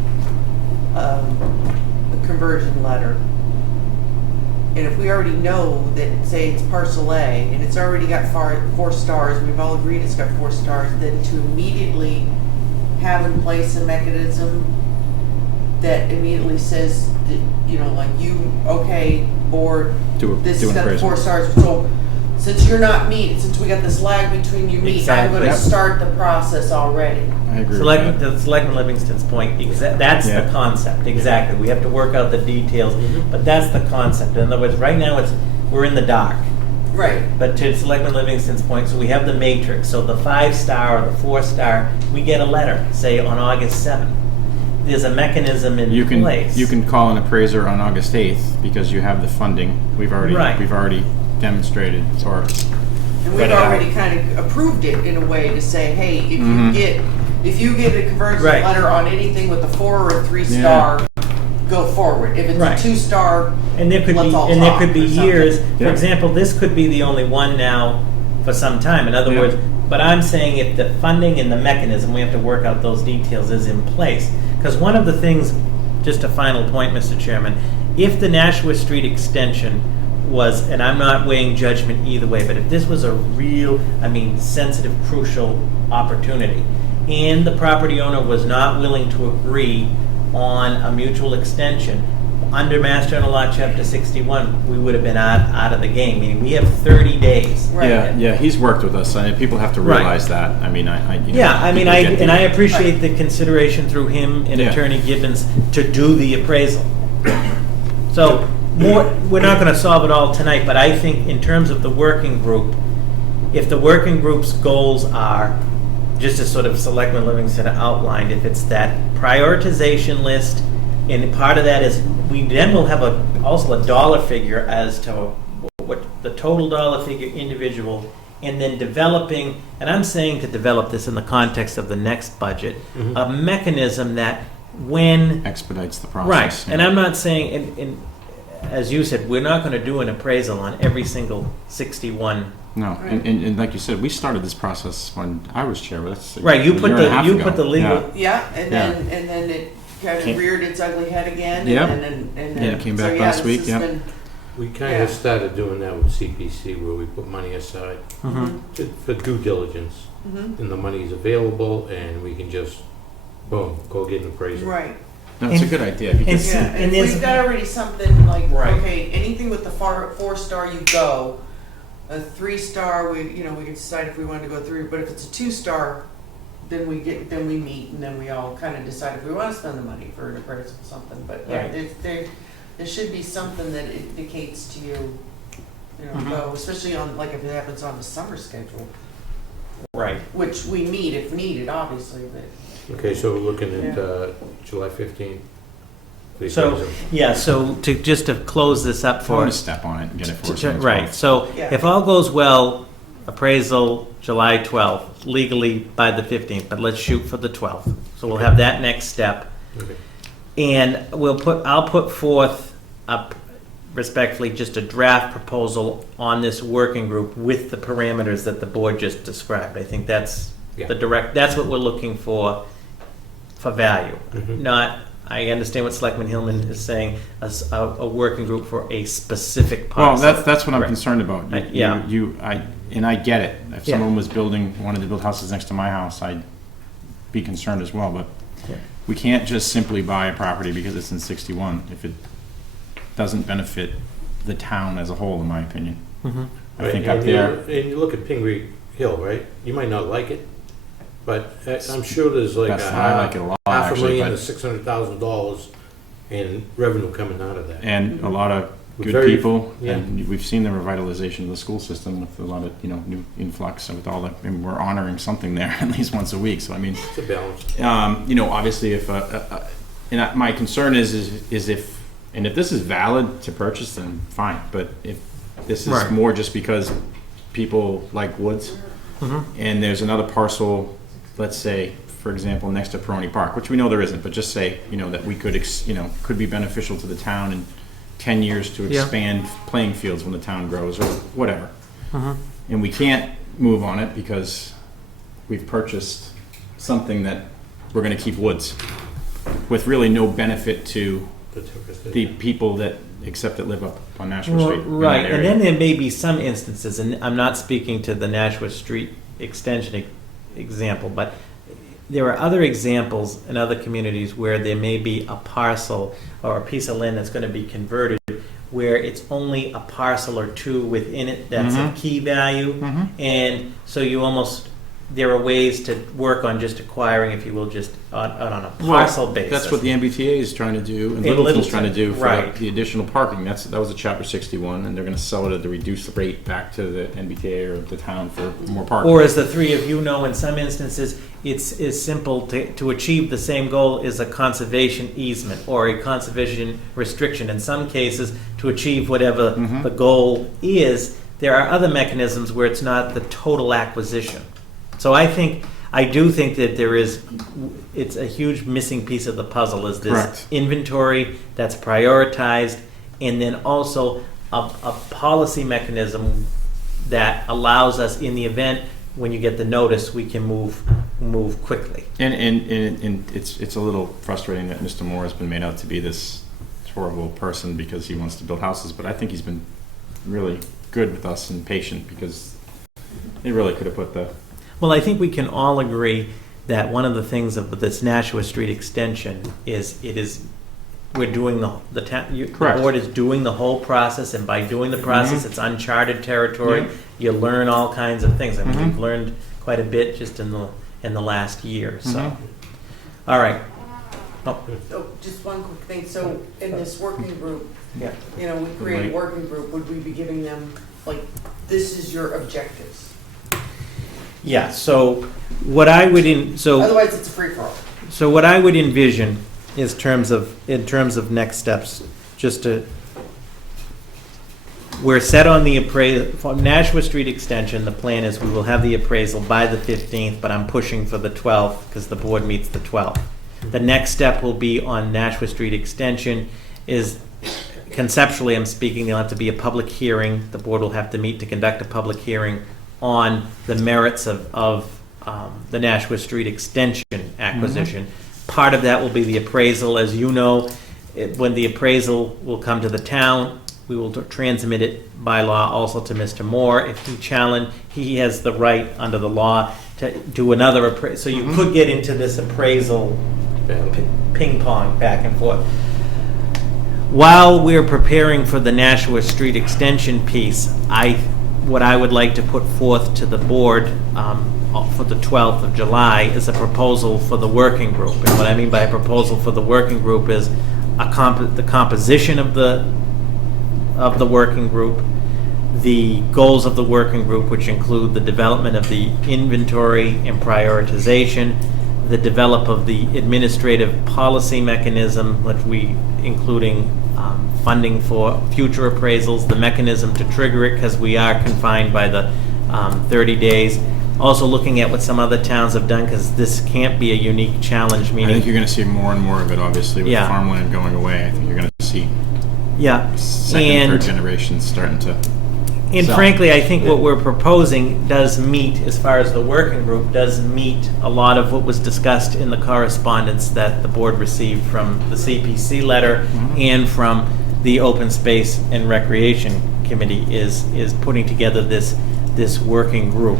conversion letter, and if we already know that, say it's parcel A, and it's already got 4 stars, and we've all agreed it's got 4 stars, then to immediately have in place a mechanism that immediately says, that, okay, board, this has got 4 stars, so since you're not since we got this lag between you meet, I'm going to Exactly. start the process already. I agree with Selectman, that. to Selectman Livingston's point, that's Yeah. the concept, exactly. We have to work out the details, but that's the concept. In other words, right now we're in the dark. Right. But to Selectman Livingston's point, so we have the matrix, so the 5-star or the 4-star, we get a letter, say on August 7th. There's a mechanism in place. You can call an appraiser on August 8th because you have the funding. We've already demonstrated or And vet we've it out. already kind of approved it in a way to say, hey, if Mhm. you get a conversion Right. letter on anything with a 4 or a 3-star, go forward. If it's Right. a 2-star, And there could let's be, all and there talk could be or something. years, for Yeah. example, this could be the only one now for some time. In other Yeah. words, but I'm saying if the funding and the mechanism, we have to work out those details, is in place. Because one of the things, just a final point, Mr. Chairman, if the Nashua Street extension was, and I'm not weighing judgment either way, but if this was a real, sensitive, crucial opportunity, and the property owner was not willing to agree on a mutual extension, under Mass General Law, Chapter 61, we would have been out of the game. Meaning, we have 30 days. right. Yeah, he's worked with us, and people have to Right. realize that. I I appreciate the consideration through him and Yeah. Attorney Gibbons to do the appraisal. So, we're not going to solve it all tonight, but I think in terms of the working group, if the working group's goals are just as sort of Selectman Livingston outlined, if it's that prioritization list, and part of that is, we then will have also a dollar figure as to what the total dollar figure individual, and then developing, and I'm saying to develop this in the context of the next budget, a mechanism that when... Expedites the process. Right, yeah. and I'm not saying, as you said, we're not going to do an appraisal on every single 61. No, and like you said, we started this process when I was chair. That's Right, you a put year and a half ago. the legal... Yeah, and Yeah. then it kind of Came- reared its ugly head again, Yep. and then Yeah, it came so back yeah, last this week, has yep. been- We kind Yeah. of started doing that with CPC, where we put money aside for due diligence, and the money's available, and we can just, boom, go get an appraisal. Right. No, it's a good idea because Yeah, and and if there's- we've got already something like, Right. okay, anything with the 4-star, you go. A 3-star, we can decide if we wanted to go 3, but if it's a 2-star, then we meet, and then we all kind of decide if we want to spend the money for an appraisal or something. But yeah, Right. there should be something that indicates to you, go, especially on, like, if it happens on the summer schedule, Right. which we meet if needed, obviously, but. Okay, so we're looking at July 15th. the So, appraisal. yeah, so just to close this up I'm for going to us. step on it and get it for us. Right, so Yeah. if all goes well, appraisal July 12th, legally by the 15th, but let's shoot for the 12th. So we'll have that next step. Okay. And I'll put forth respectfully just a draft proposal on this working group with the parameters that the board just described. I think that's Yeah. that's what we're looking for value. Mhm. Not, I understand what Selectman Hillman is saying, a working group for a specific Well, parcel. that's what I'm Right. concerned about. Yeah. And I get it. If Yeah. someone wanted to build houses next to my house, I'd be concerned as well. But Yeah. we can't just simply buy a property because it's in 61 if it doesn't benefit the town as a whole, in my opinion. Mhm. I think Right, up there, and you look at Pingree Hill, right? You might not like it, but I'm sure there's like I like it a lot, half a actually, million but- to $600,000 in revenue coming out of that. and a lot of good Very- people, yeah. and we've seen the revitalization of the school system with a lot of new influx and with all the. And we're honoring something there at least once a week. So I mean, It's a balance. obviously, if my concern is if this is valid to purchase, then fine. But if this is Right. more just because people like woods, and there's another parcel, let's say, for example, next to Peroni Park, which we know there isn't, but just say, that we could, could be beneficial to the town in 10 years to Yeah. expand playing fields when the town grows or whatever. And we can't move on it because we've purchased something that we're going to keep woods with really no benefit to the people that live up on Nashua Well, Street. in that right, and area. then there may be some instances, and I'm not speaking to the Nashua Street extension example, but there are other examples in other communities where there may be a parcel or a piece of land that's going to be converted where it's only a parcel or two within it that's of key value, and so there are ways to work on just acquiring, if you will, just on a parcel basis. That's what the MBTA is trying to do, and In Littleton's trying to do for right. the additional parking. That was a Chapter 61, and they're going to sell it at the reduced rate back to the MBTA or the town for more parking. Or as the three of you know, in some instances, it's as simple to achieve the same goal as a conservation easement or a conservation restriction. In some cases, to achieve whatever the goal is, there are other mechanisms where it's not the total acquisition. So I do think that it's a huge missing piece of the puzzle is this Correct. inventory that's prioritized, and then also a policy mechanism that allows us, in the event when you get the notice, we can move quickly. And it's a little frustrating that Mr. Moore has been made out to be this horrible person because he wants to build houses, but I think he's been really good with us and patient because he really could have put the... Well, I think we can all agree that one of the things of this Nashua Street extension is we're doing the board is doing the whole process, and by doing the process, it's uncharted territory. Yeah. You learn all kinds of things. I mean, we've learned quite a bit just in the last year. So, all right. Oh, just one quick thing. So in this working group, Yeah. we create a working group. Would we be giving them, like, this is your objectives? Yeah, so what I would, Otherwise, it's a free-for-all. So what I would envision is in terms of next steps, just to, we're set on the appraisal, for Nashua Street Extension, the plan is we will have the appraisal by the 15th, but I'm pushing for the 12th because the board meets the 12th. The next step will be on Nashua Street Extension is, conceptually I'm speaking, there'll have to be a public hearing. The board will have to meet to conduct a public hearing on the merits of the Nashua Street Extension acquisition. Part of that will be the appraisal. As you know, when the appraisal will come to the town, we will transmit it by law also to Mr. Moore. If he challenged, he has the right under the law to do another appraisal. So you could get into this appraisal ping pong back and forth. While we're preparing for the Nashua Street Extension piece, what I would like to put forth to the board for the 12th of July is a proposal for the working group. And what I mean by a proposal for the working group is the composition of the working group, the goals of the working group, which include the development of the inventory and prioritization, the develop of the administrative policy mechanism, including funding for future appraisals, the mechanism to trigger it, because we are confined by the 30 days. Also looking at what some other towns have done, because this can't be a unique challenge, I meaning... think you're going to see more and more of it, obviously, with Yeah. farmland going away. I think you're going to see Yeah. second and third generations starting to And sell. frankly, I think what we're proposing does meet, as far as the working group, does meet a lot of what was discussed in the correspondence that the board received from the CPC letter and from the Open Space and Recreation Committee is putting together this working group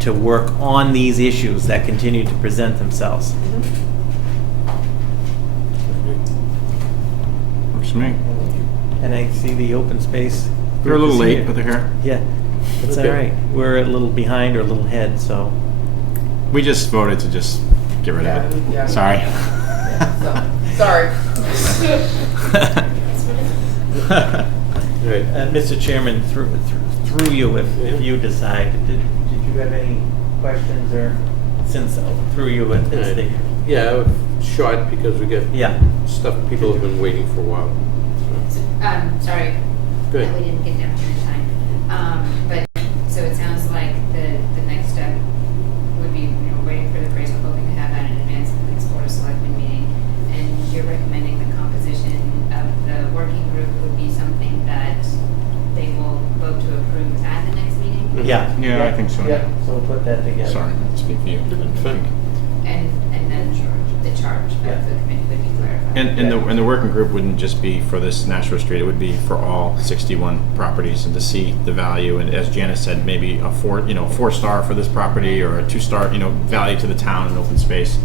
to work on these issues that continue to present themselves. Works for me. And I see the Open Space. They're a little group is late, here. but they're here. Yeah, that's all Okay. right. We're a little behind or a little ahead, so. We just voted to just get rid of it. Yeah. Sorry. Sorry. Right. Mr. Chairman, through you, if you decide, did you have any questions or, since through you, it's the, Yeah, short because we get yeah. stuff people have been waiting for a while. Sorry Good. that we didn't get down to the time. But, so it sounds like the next step would be, waiting for the appraisal, hoping to have that in advance of the next Board of Selectmen meeting. And you're recommending the composition of the working group would be something that they will vote to approve at the next meeting? Yeah. Yeah, I think so. Yeah, so we'll put that together. Sorry, I speak for you. Fine. And then the charge of Yeah. the committee would be clarified. And the working group wouldn't just be for this Nashua Street, it would be for all 61 properties, and to see the value, and as Janice said, maybe a 4-star for this property, or a 2-star, value to the town and open space.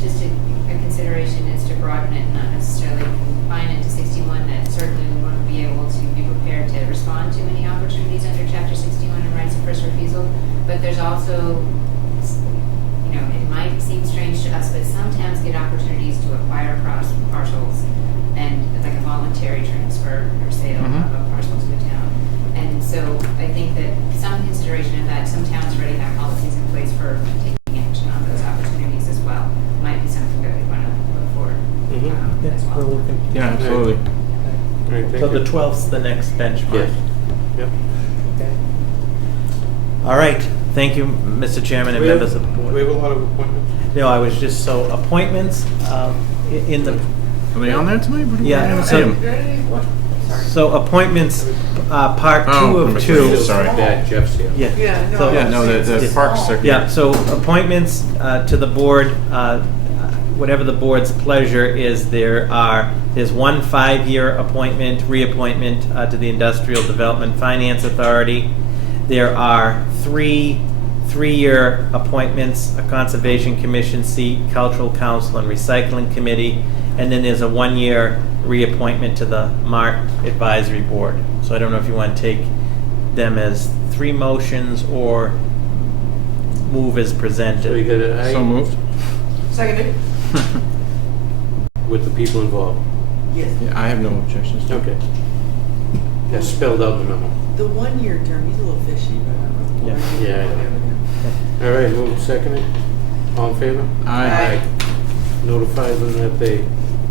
Just a consideration is to broaden it, not necessarily confine it to 61, that certainly we want to be able to be prepared to respond to any opportunities under Chapter 61 and rights of first refusal, but there's also, it might seem strange to us, but some towns get opportunities to acquire parcels and like a voluntary transfer or sale of a parcel to a town. And so I think that some consideration of that, some towns already have policies in place for taking action on those opportunities as well. Might be something that we want to look forward as We're well. looking. Yeah, absolutely. All right, thank So the you. 12th's the next benchmark. Yes. Yep. Okay. All right, thank you, Mr. Chairman and We have- members of the We board. have a lot of appointments. No, I was just, so appointments, in the, Are they on there tonight? What are we Yeah, gonna so- see 'em? so appointments, part Oh, 2 of number 2. two, sorry. Bad Jeff's here. Yeah. Yeah, no, So- Yeah, no, the parks are. Yeah, so appointments to the board, whatever the board's pleasure is, there's one 5-year appointment, reappointment to the Industrial Development Finance Authority. There are 3-year appointments, a Conservation Commission seat, Cultural Council, and Recycling Committee. And then there's a 1-year reappointment to the Mart Advisory Board. So I don't know if you want to take them as 3 motions or move as So you presented. got an So aye moved. Seconded? with the people involved. Yes. Yeah, I have no objections to it. Okay. That's spelled out in the memo. The 1 year term, he's a little fishy, but I don't know. Yeah. All right, move second. All in favor? Aye. Notify them that they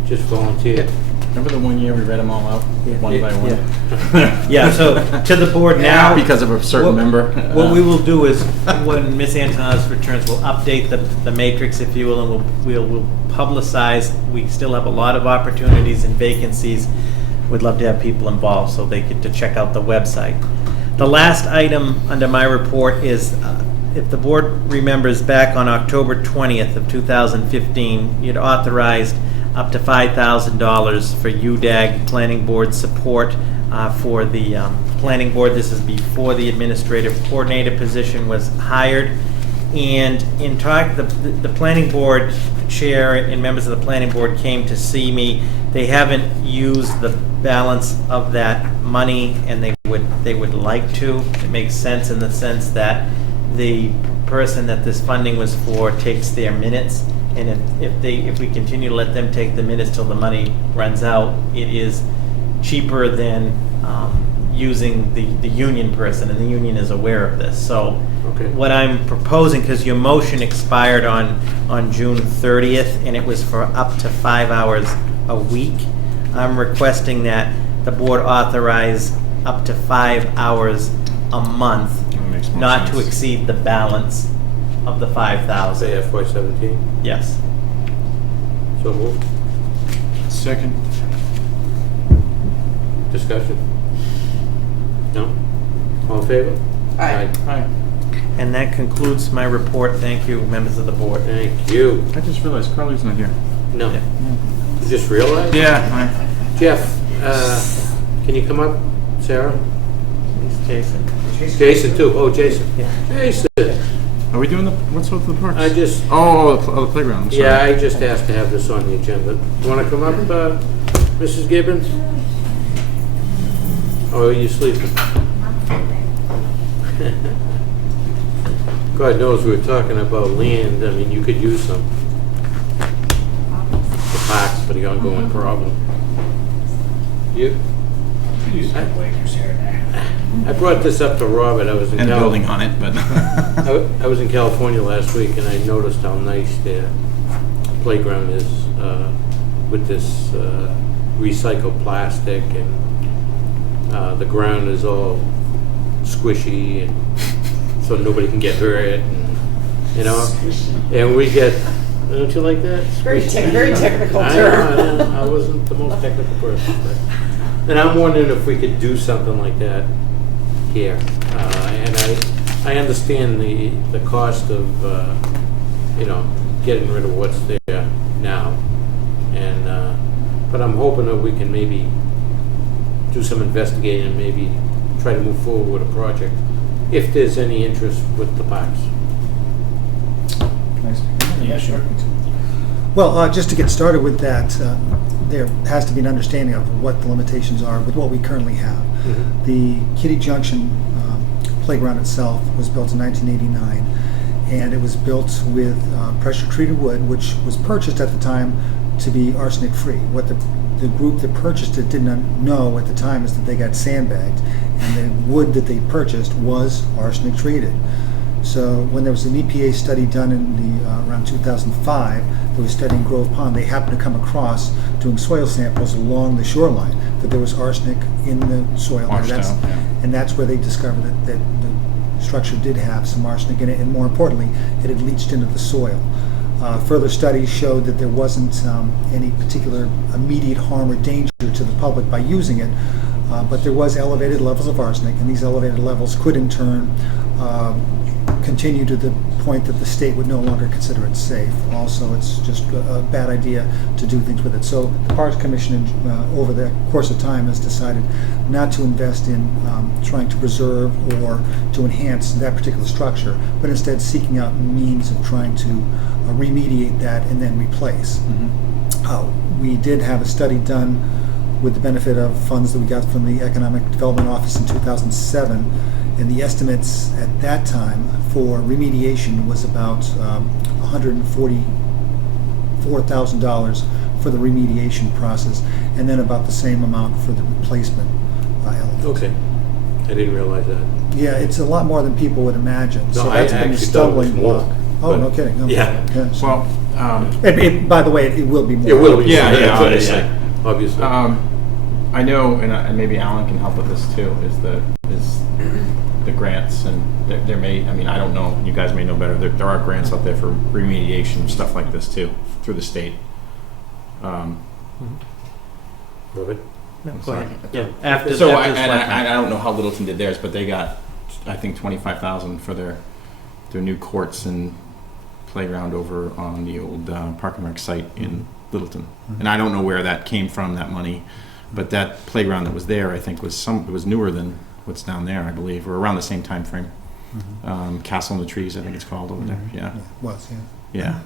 just volunteered. Remember the 1 year we read them all out, one by one? Yeah, so to the board now. Because of a certain member. What we will do is, when Ms. Antonis returns, we'll update the matrix, if you will, and we'll publicize. We still have a lot of opportunities and vacancies. We'd love to have people involved, so they get to check out the website. The last item under my report is, if the board remembers, back on October 20th of 2015, you'd authorized up to $5,000 for UDAG planning board support for the planning board. This is before the administrative coordinator position was hired. And in talk, the planning board chair and members of the planning board came to see me. They haven't used the balance of that money, and they would like to. It makes sense in the sense that the person that this funding was for takes their minutes. And if we continue to let them take the minutes till the money runs out, it is cheaper than using the union person, and the union is aware of this. So what I'm proposing, because your motion expired on June 30th, and it was for up to 5 hours a week, I'm requesting that the board authorize up to 5 hours a month, not to exceed the balance of the 5,000. Say FY17? Yes. So moved. Second. Discussion? No? All in favor? Aye. Aye. And that concludes my report. Thank you, members of the board. Thank you. I just realized Carly's not here. No. Yeah. You just realized? Yeah. Jeff, can you come up? Sarah? It's Jason. Jason too. Oh, Jason. Yeah. Jason. Are we doing what's with the parks? I just, Oh, the playground. I'm sorry. yeah, I just asked to have this on the agenda. You want to come up, Mrs. Gibbons? Or are you sleeping? God knows we were talking about land. I mean, you could use some. The parks for the ongoing problem. You? I brought this up to Robert. I was in And building on it, but. I was in California last week, and I noticed how nice their playground is with this recycled plastic, and the ground is all squishy, and so nobody can get hurt, and, you know. And we get, don't you like that? Very technical I term. know, I wasn't the most technical person, but, and I'm wondering if we could do something like that here. And I understand the cost of, you know, getting rid of what's there now. And, but I'm hoping that we can maybe do some investigating and maybe try to move forward with a project, if there's any interest with the parks. Yeah, sure. Well, just to get started with that, there has to be an understanding of what the limitations are with what we currently have. Mm-hmm. The Kitty Junction playground itself was built in 1989, and it was built with pressure-treated wood, which was purchased at the time to be arsenic-free. What the group that purchased it did not know at the time is that they got sandbagged, and the wood that they purchased was arsenic-treated. So when there was an EPA study done in the around 2005 that was studying Grove Pond, they happened to come across, doing soil samples along the shoreline, that there was arsenic in the soil. Washed out, yeah. And that's where they discovered that the structure did have some arsenic in it, and more importantly, it had leached into the soil. Further studies showed that there wasn't any particular immediate harm or danger to the public by using it, but there was elevated levels of arsenic, and these elevated levels could in turn continue to the point that the state would no longer consider it safe. Also, it's just a bad idea to do things with it. So the Parks Commission, over the course of time, has decided not to invest in trying to preserve or to enhance that particular structure, but instead seeking out means of trying to remediate that and then replace. Mm-hmm. We did have a study done with the benefit of funds that we got from the Economic Development Office in 2007, and the estimates at that time for remediation was about $144,000 for the remediation process, and then about the same amount for the replacement element. Okay. I didn't realize that. Yeah, it's a lot more than people would imagine. No, So I that's been a actually thought it was stumbling more, block. Oh, no but- kidding. No. Yeah. so- Well, By the way, it will be more. It will be. Yeah, That's yeah, what I obviously. said, Obviously. I know, and maybe Alan can help with this too, is the grants, and there may, I mean, I don't know, you guys may know better, there are grants out there for remediation, stuff like this too, through the state. Robert? No, I'm go sorry. ahead. Yeah, after, So after the I selectmen. don't know how Littleton did theirs, but they got, I think, 25,000 for their new courts and playground over on the old Park and Rec site in Littleton. And I don't know where that came from, that money, but that playground that was there, I think, it was newer than what's down there, I believe, or around the same time frame. Castle in the Trees, I think it's called over there. Yeah, Was, yeah. yeah.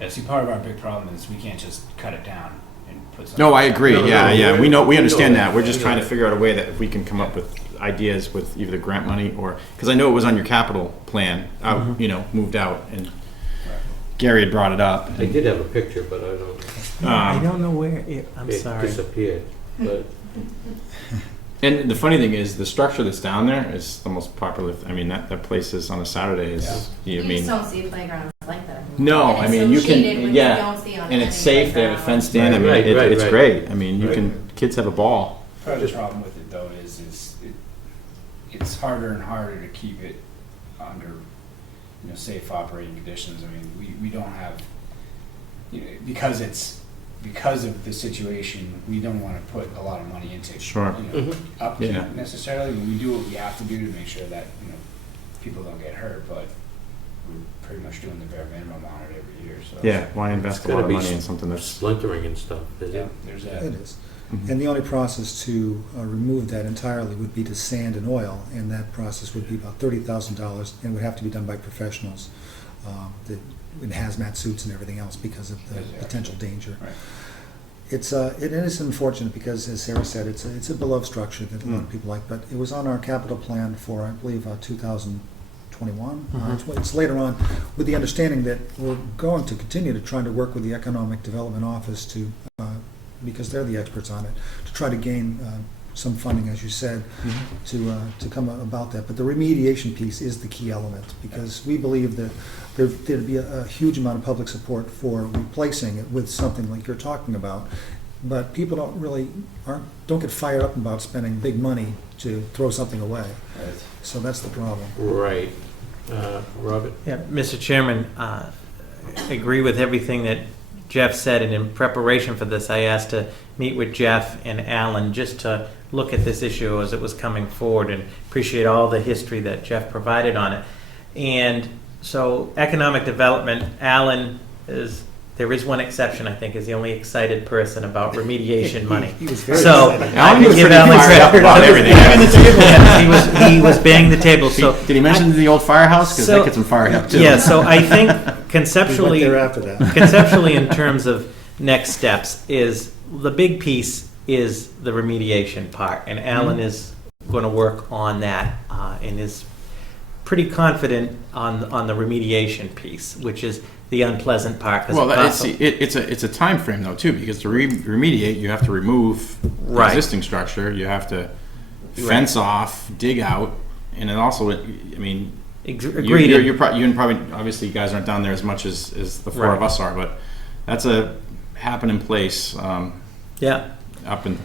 Yeah, see, part of our big problem is we can't just cut it down and put something. No, I agree. No, Yeah, no, yeah. We understand know that. We're that. just We trying know to figure out a way that if we can come up with ideas with either the grant money or, because I know it was on your capital plan, moved out, and Gary had brought it up. I did have a picture, but I don't, I don't know where, I'm it sorry. disappeared. But And the funny thing is, the structure that's down there is the most popular. I mean, that place is on a Saturday is. You I mean, just don't see playgrounds like that. no, And I it's mean so you shaded can, when yeah, you don't see on and any it's safe. They have it playground. fenced in. I mean, Right, right, it's right. great. I mean, you Right. can kids have a ball. Part of the problem with it though is it's harder and harder to keep it under, safe operating conditions. I mean, we don't have, because of the situation, we don't want to put a lot of money into Sure. upkeep Yeah. necessarily. But we do what we have to do to make sure that people don't get hurt. But we're pretty much doing the bare minimum on it every year. So Yeah, why invest a gotta lot of be money in something that's? splintering and stuff, is yeah, it? there's that. It is. Mhm. And the only process to remove that entirely would be to sand and oil, and that process would be about $30,000 and would have to be done by professionals in hazmat suits and everything else because of the potential danger. Right. It is unfortunate because, as Sarah said, it's a beloved structure that a lot of people like, but it was on our capital plan for, I believe, 2021. It's later on, with the understanding that we're going to continue to try to work with the Economic Development Office to, because they're the experts on it, to try to gain some funding, as you said, to come about that. But the remediation piece is the key element, because we believe that there'd be a huge amount of public support for replacing it with something like you're talking about. But people don't get fired up about spending big money to throw something away. Right. So that's the problem. Right. Robert? Yeah, Mr. Chairman, I agree with everything that Jeff said, and in preparation for this, I asked to meet with Jeff and Alan just to look at this issue as it was coming forward, and appreciate all the history that Jeff provided on it. And so economic development, Alan there is one exception, I think, is the only excited person about remediation money. He was very So excited. I Alan can was give pretty Alan fired up credit. about everything. Yes, he was banging the table. So Did he mention the old firehouse? Because so- that gets him fired up too. yeah, so I think We went conceptually, there after that. conceptually in terms of next steps is the big piece is the remediation part, and Alan is going to work on that and is pretty confident on the remediation piece, which is the unpleasant part. 'cause Well, it costs it's a time frame though too, because to remediate, you have to remove the Right. existing structure, you have to fence off, dig out, and then also, I mean, agreed. you're probably obviously you guys aren't down there as much as the four of Right. us are, but that's a happening place Yeah. up and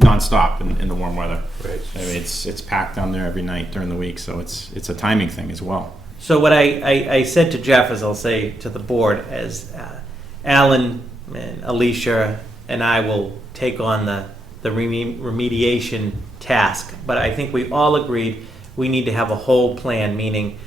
nonstop in the warm weather. Right. I mean, it's packed down there every night during the week, so it's a timing thing as well. So what I said to Jeff, as I'll say to the board, as Alan and Alicia and I will take on the remediation task, but I think we all agreed we need to have a whole plan, meaning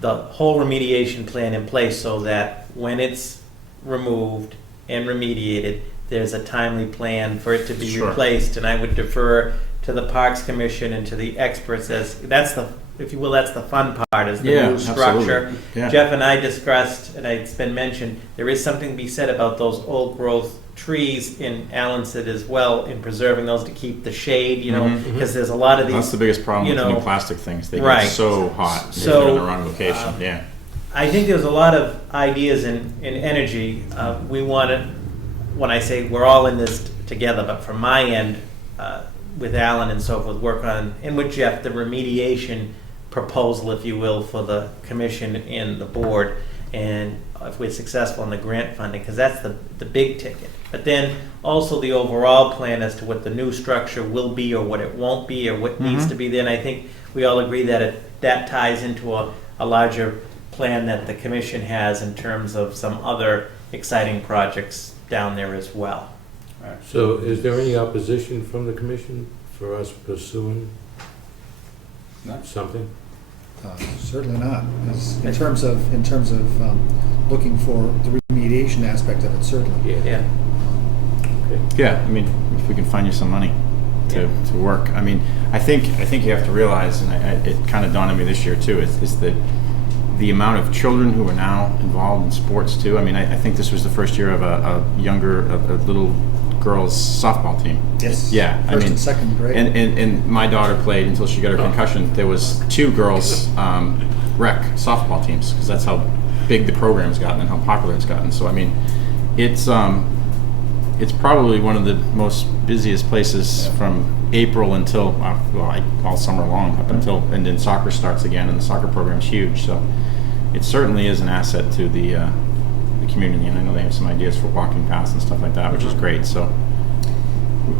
the whole remediation plan in place so that when it's removed and remediated, there's a timely plan for it to be Sure. replaced. And I would defer to the Parks Commission and to the experts as that's the, if you will, that's the fun part, is the Yeah, new structure. absolutely. Yeah. Jeff and I discussed, and it's been mentioned, there is something to be said about those old growth trees, and Alan said as well, in preserving those to keep the shade, because there's a lot of these. That's the biggest problem you with know, new plastic things. They right. get so hot if So, they're in the wrong location. Yeah. I think there's a lot of ideas in energy. We want to, when I say we're all in this together, but from my end, with Alan and so forth, work on, and with Jeff, the remediation proposal, if you will, for the commission and the board, and if we're successful in the grant funding, because that's the big ticket. But then also the overall plan as to what the new structure will be or what it won't be or what needs to be there. And I think we all agree that that ties into a larger plan that the commission has in terms of some other exciting projects down there as well. So is there any opposition from the commission for us pursuing something? Certainly not. In terms of looking for the remediation aspect of it, certainly. Yeah. Okay. Yeah, I mean, if we can find you some money to work. I mean, I think you have to realize, and it kind of dawned on me this year too, is that the amount of children who are now involved in sports too. I mean, I think this was the first year of a little girls softball team. Yes. Yeah. First and second grade. And my daughter played until she got her concussion. There was 2 girls rec softball teams because that's how big the program's gotten and how popular it's gotten. So I mean, it's probably one of the most busiest places from April until all summer long up until, and then soccer starts again, and the soccer program's huge. So it certainly is an asset to the community, and I know they have some ideas for walking paths and stuff like that, which is great. So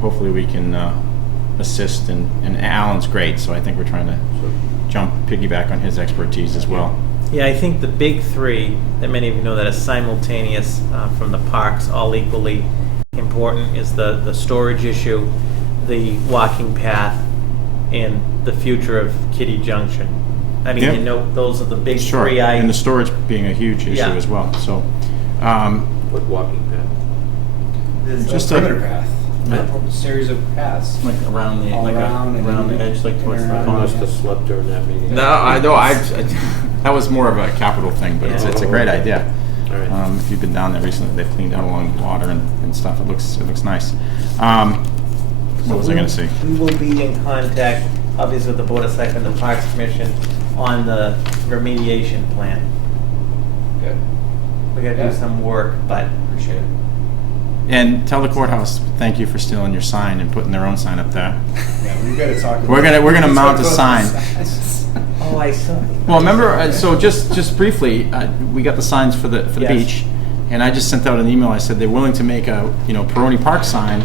hopefully we can assist, and Alan's great, so I think we're trying to piggyback on his expertise as well. Yeah, I think the big 3 that many of you know that are simultaneous from the parks, all equally important, is the storage issue, the walking path, and the future of Kitty Junction. I mean, Yeah. you know, those are the big Sure, 3 and the storage being a huge issue as well. So What walking path? There's Just a perimeter path, a series of paths. like around the All around and around the then edge, like towards the around. I pond. must have slept during that meeting. No, I know. That was more of a capital thing, but it's a great idea. All right. If you've been down there recently, they've cleaned out along the water and stuff. It looks nice. What was I going to say? We will be in contact, obviously, with the Board of Selectmen and the Parks Commission on the remediation plan. Good. We gotta do some work, but Appreciate it. And tell the courthouse thank you for stealing your sign and putting their own sign up there. Yeah, we gotta talk. We're gonna mount a sign. oh, I saw. Well, remember, so just briefly, we got the signs for the Yes. beach, and I just sent out an email. I said they're willing to make a Peroni Park sign,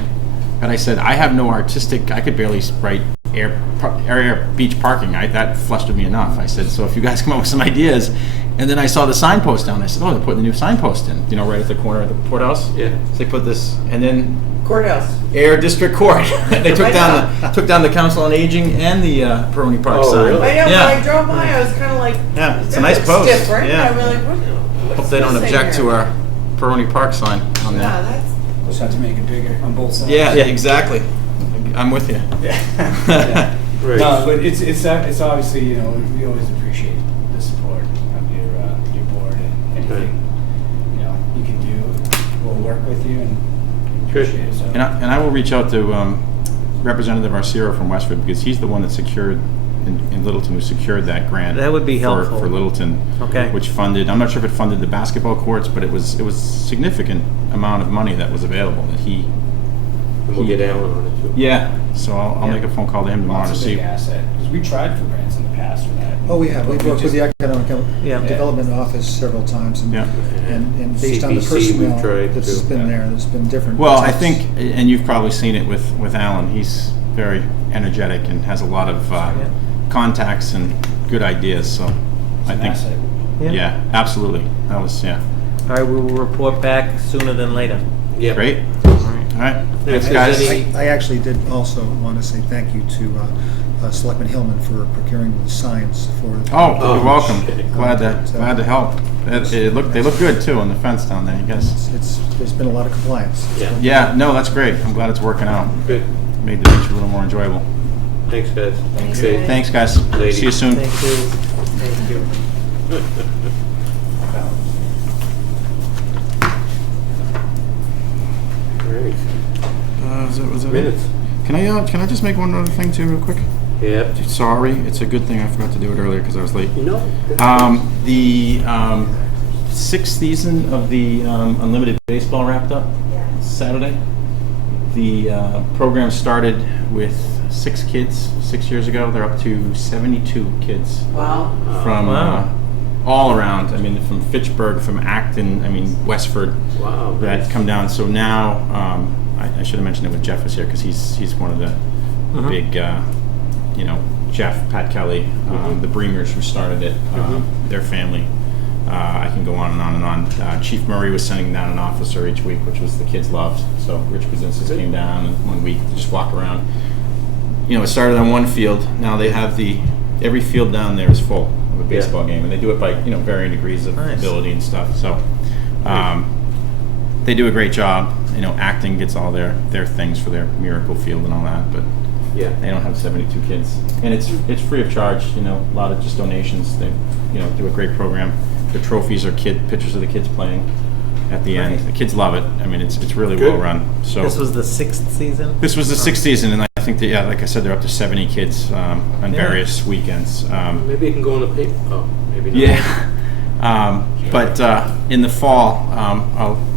but I said I have no artistic. I could barely write area beach parking. That flustered me enough. I said, so if you guys come up with some ideas, and then I saw the signpost down. I said, oh, they're putting the new signpost in. Right at the corner of the courthouse. Yeah. So they put this, and then Courthouse. Ayer District Court. They took down the Council on Aging and the Peroni Park Oh, sign. really? I know, Yeah. when I drove by, I was kind of like, Yeah, it's a that nice looks post. different. Yeah. I really, what's Hope they don't this object thing to here? our Peroni Park sign on Yeah, there. that's, Just have to make it bigger on both sides. Yeah, exactly. I'm with you. Yeah. Right. No, but it's obviously, we always appreciate the support of your board, and anything you can do, we'll work with you and appreciate it. So. And I will reach out to Representative Arcero from Westford, because he's the one that secured in Littleton, who secured that grant. That would be helpful. for Littleton. Okay. Which funded. I'm not sure if it funded the basketball courts, but it was significant amount of money that was available that he. And we'll get Alan on it too. Yeah. So I'll make a phone call to him tomorrow to It's a see. big asset, because we tried for grants in the past for that. Oh, we have. We've worked with the Economic Yeah. Development Office several times, and Yeah. and based on the CPC personnel we've tried that's too. been there, there's been different. Well, I attempts. think, and you've probably seen it with Alan. He's very energetic and has a lot of contacts and good ideas. So It's I an think, asset. yeah, absolutely. That was All right, we will report back sooner than later. Yeah. great. All right. All right, If thanks, there's guys. any- I actually did also want to say thank you to Selectman Hillman for procuring the signs for. Oh, Oh, you're welcome. shit. Glad to help. They look good too on the fence down there. I guess. There's been a lot of compliance. Yeah. Yeah, no, that's great. I'm glad it's working out. Good. Made the beach a little more enjoyable. Thanks, guys. Thanks, Okay. guys. Thanks, guys. Lady. See you soon. Thank you. Thank you. Great. Was that Minutes. Can I just make one other thing too, real quick? Yeah. Sorry, it's a good thing I forgot to do it earlier because I was late. No. The sixth season of the Unlimited Baseball wrapped up Saturday. The program started with 6 kids 6 years ago. They're up to 72 kids Wow. from Wow. all around. I mean, from Fitchburg, from Acton, I mean, Westford, Wow. that come down. So now, I should have mentioned it when Jeff was here, because he's one of the big, Jeff, Pat Kelly, the Breemers who started it, their family. I can go on and on and on. Chief Murray was sending down an officer each week, which was the kids loved. So Rich Krasinski came down, and 1 week to just walk around. It started on one field. Now they have every field down there is full of a baseball game, and they do it by varying degrees of Nice. ability and stuff. So they do a great job. Acting gets all their things for their miracle field and all that, but Yeah. they don't have 72 kids, and it's free of charge. A lot of just donations. They do a great program. The trophies are pictures of the kids playing at the end. Right. The kids love it. I mean, it's really Good. well run. So This was the 6th season? this was the 6th season, and I think that, like I said, they're up to 70 kids on various weekends. Maybe it can go in the paper. Oh, maybe not. Yeah. But in the fall,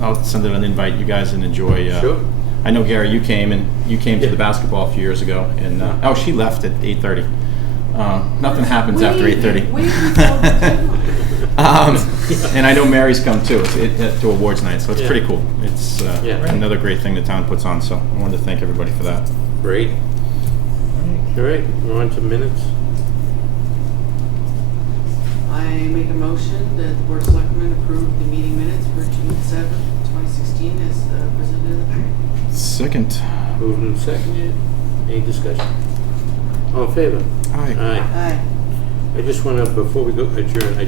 I'll send out an invite. You guys and enjoy. Sure. I know, Gary, you came to the basketball a few years ago, and she left at 8:30. Nothing happens after 8:30. And I know Mary's come too to awards night, so it's pretty cool. It's another great thing the town puts on. So I wanted to thank everybody for that. Great. All right, we're on to minutes. I make a motion that the Board of Selectmen approve the meeting minutes for June 7th, 2016 as presented in the packet. Second. Moved and seconded. Any discussion? All in favor? Aye. Aye. Aye. I just want to, before we go adjourn,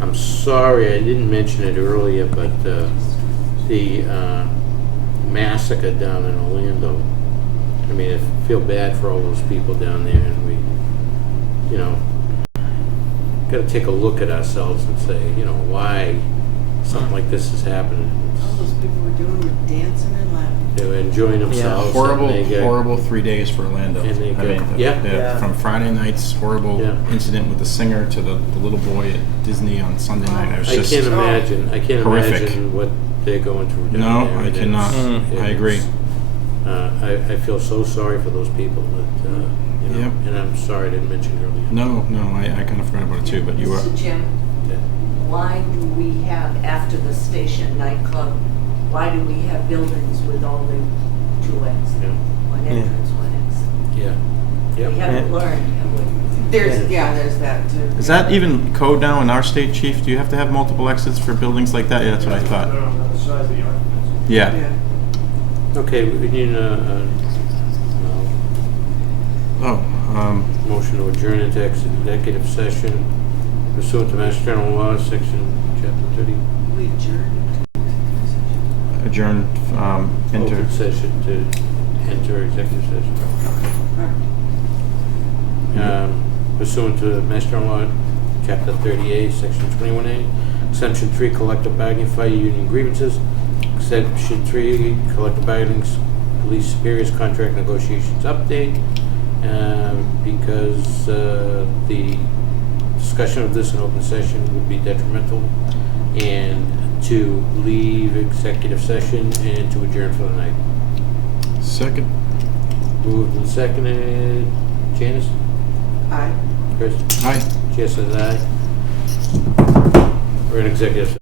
I'm sorry I didn't mention it earlier, but the massacre down in Orlando, I mean, I feel bad for all those people down there, and we, got to take a look at ourselves and say, why something like this is happening. All those people were doing were dancing and laughing. They were enjoying themselves. Horrible, and they get- horrible 3 days for Orlando. And they get- From Friday night's horrible incident with the singer to the little boy at Disney on Sunday night. It was I just can't imagine. I can't horrific. imagine what they're going through down No, there. I And cannot. I agree. I feel so sorry for those people that, Yep. and I'm sorry I didn't mention it earlier. No, I kind of forgot about it too, but you were. Mr. Jim, Yeah. why do we have, after the station nightclub, why do we have buildings with only 2 exits? Yeah. One entrance, one exit? Yeah. We Yep. haven't learned, have we? There's that too. Is that even code now in our state, Chief? Do you have to have multiple exits for buildings like that? Yeah, that's what I thought. The size of the occupants. Yeah. Okay, we need Oh, motion to adjourn into executive session pursuant to Mass General Law, Section Chapter 30. We adjourned. adjourn, enter. Open session to enter executive session. Pursuant to Mass General Law, Chapter 38, Section 21A, Exemption 3, collective bargaining, fire union grievances. Exemption 3, collective bargaining, police superiors contract negotiations update. Because the discussion of this in open session would be detrimental, and to leave executive session and to adjourn for the night. Second. Moved and seconded. Janice? Aye. Chris? Aye. Chair says aye. We're in executive session.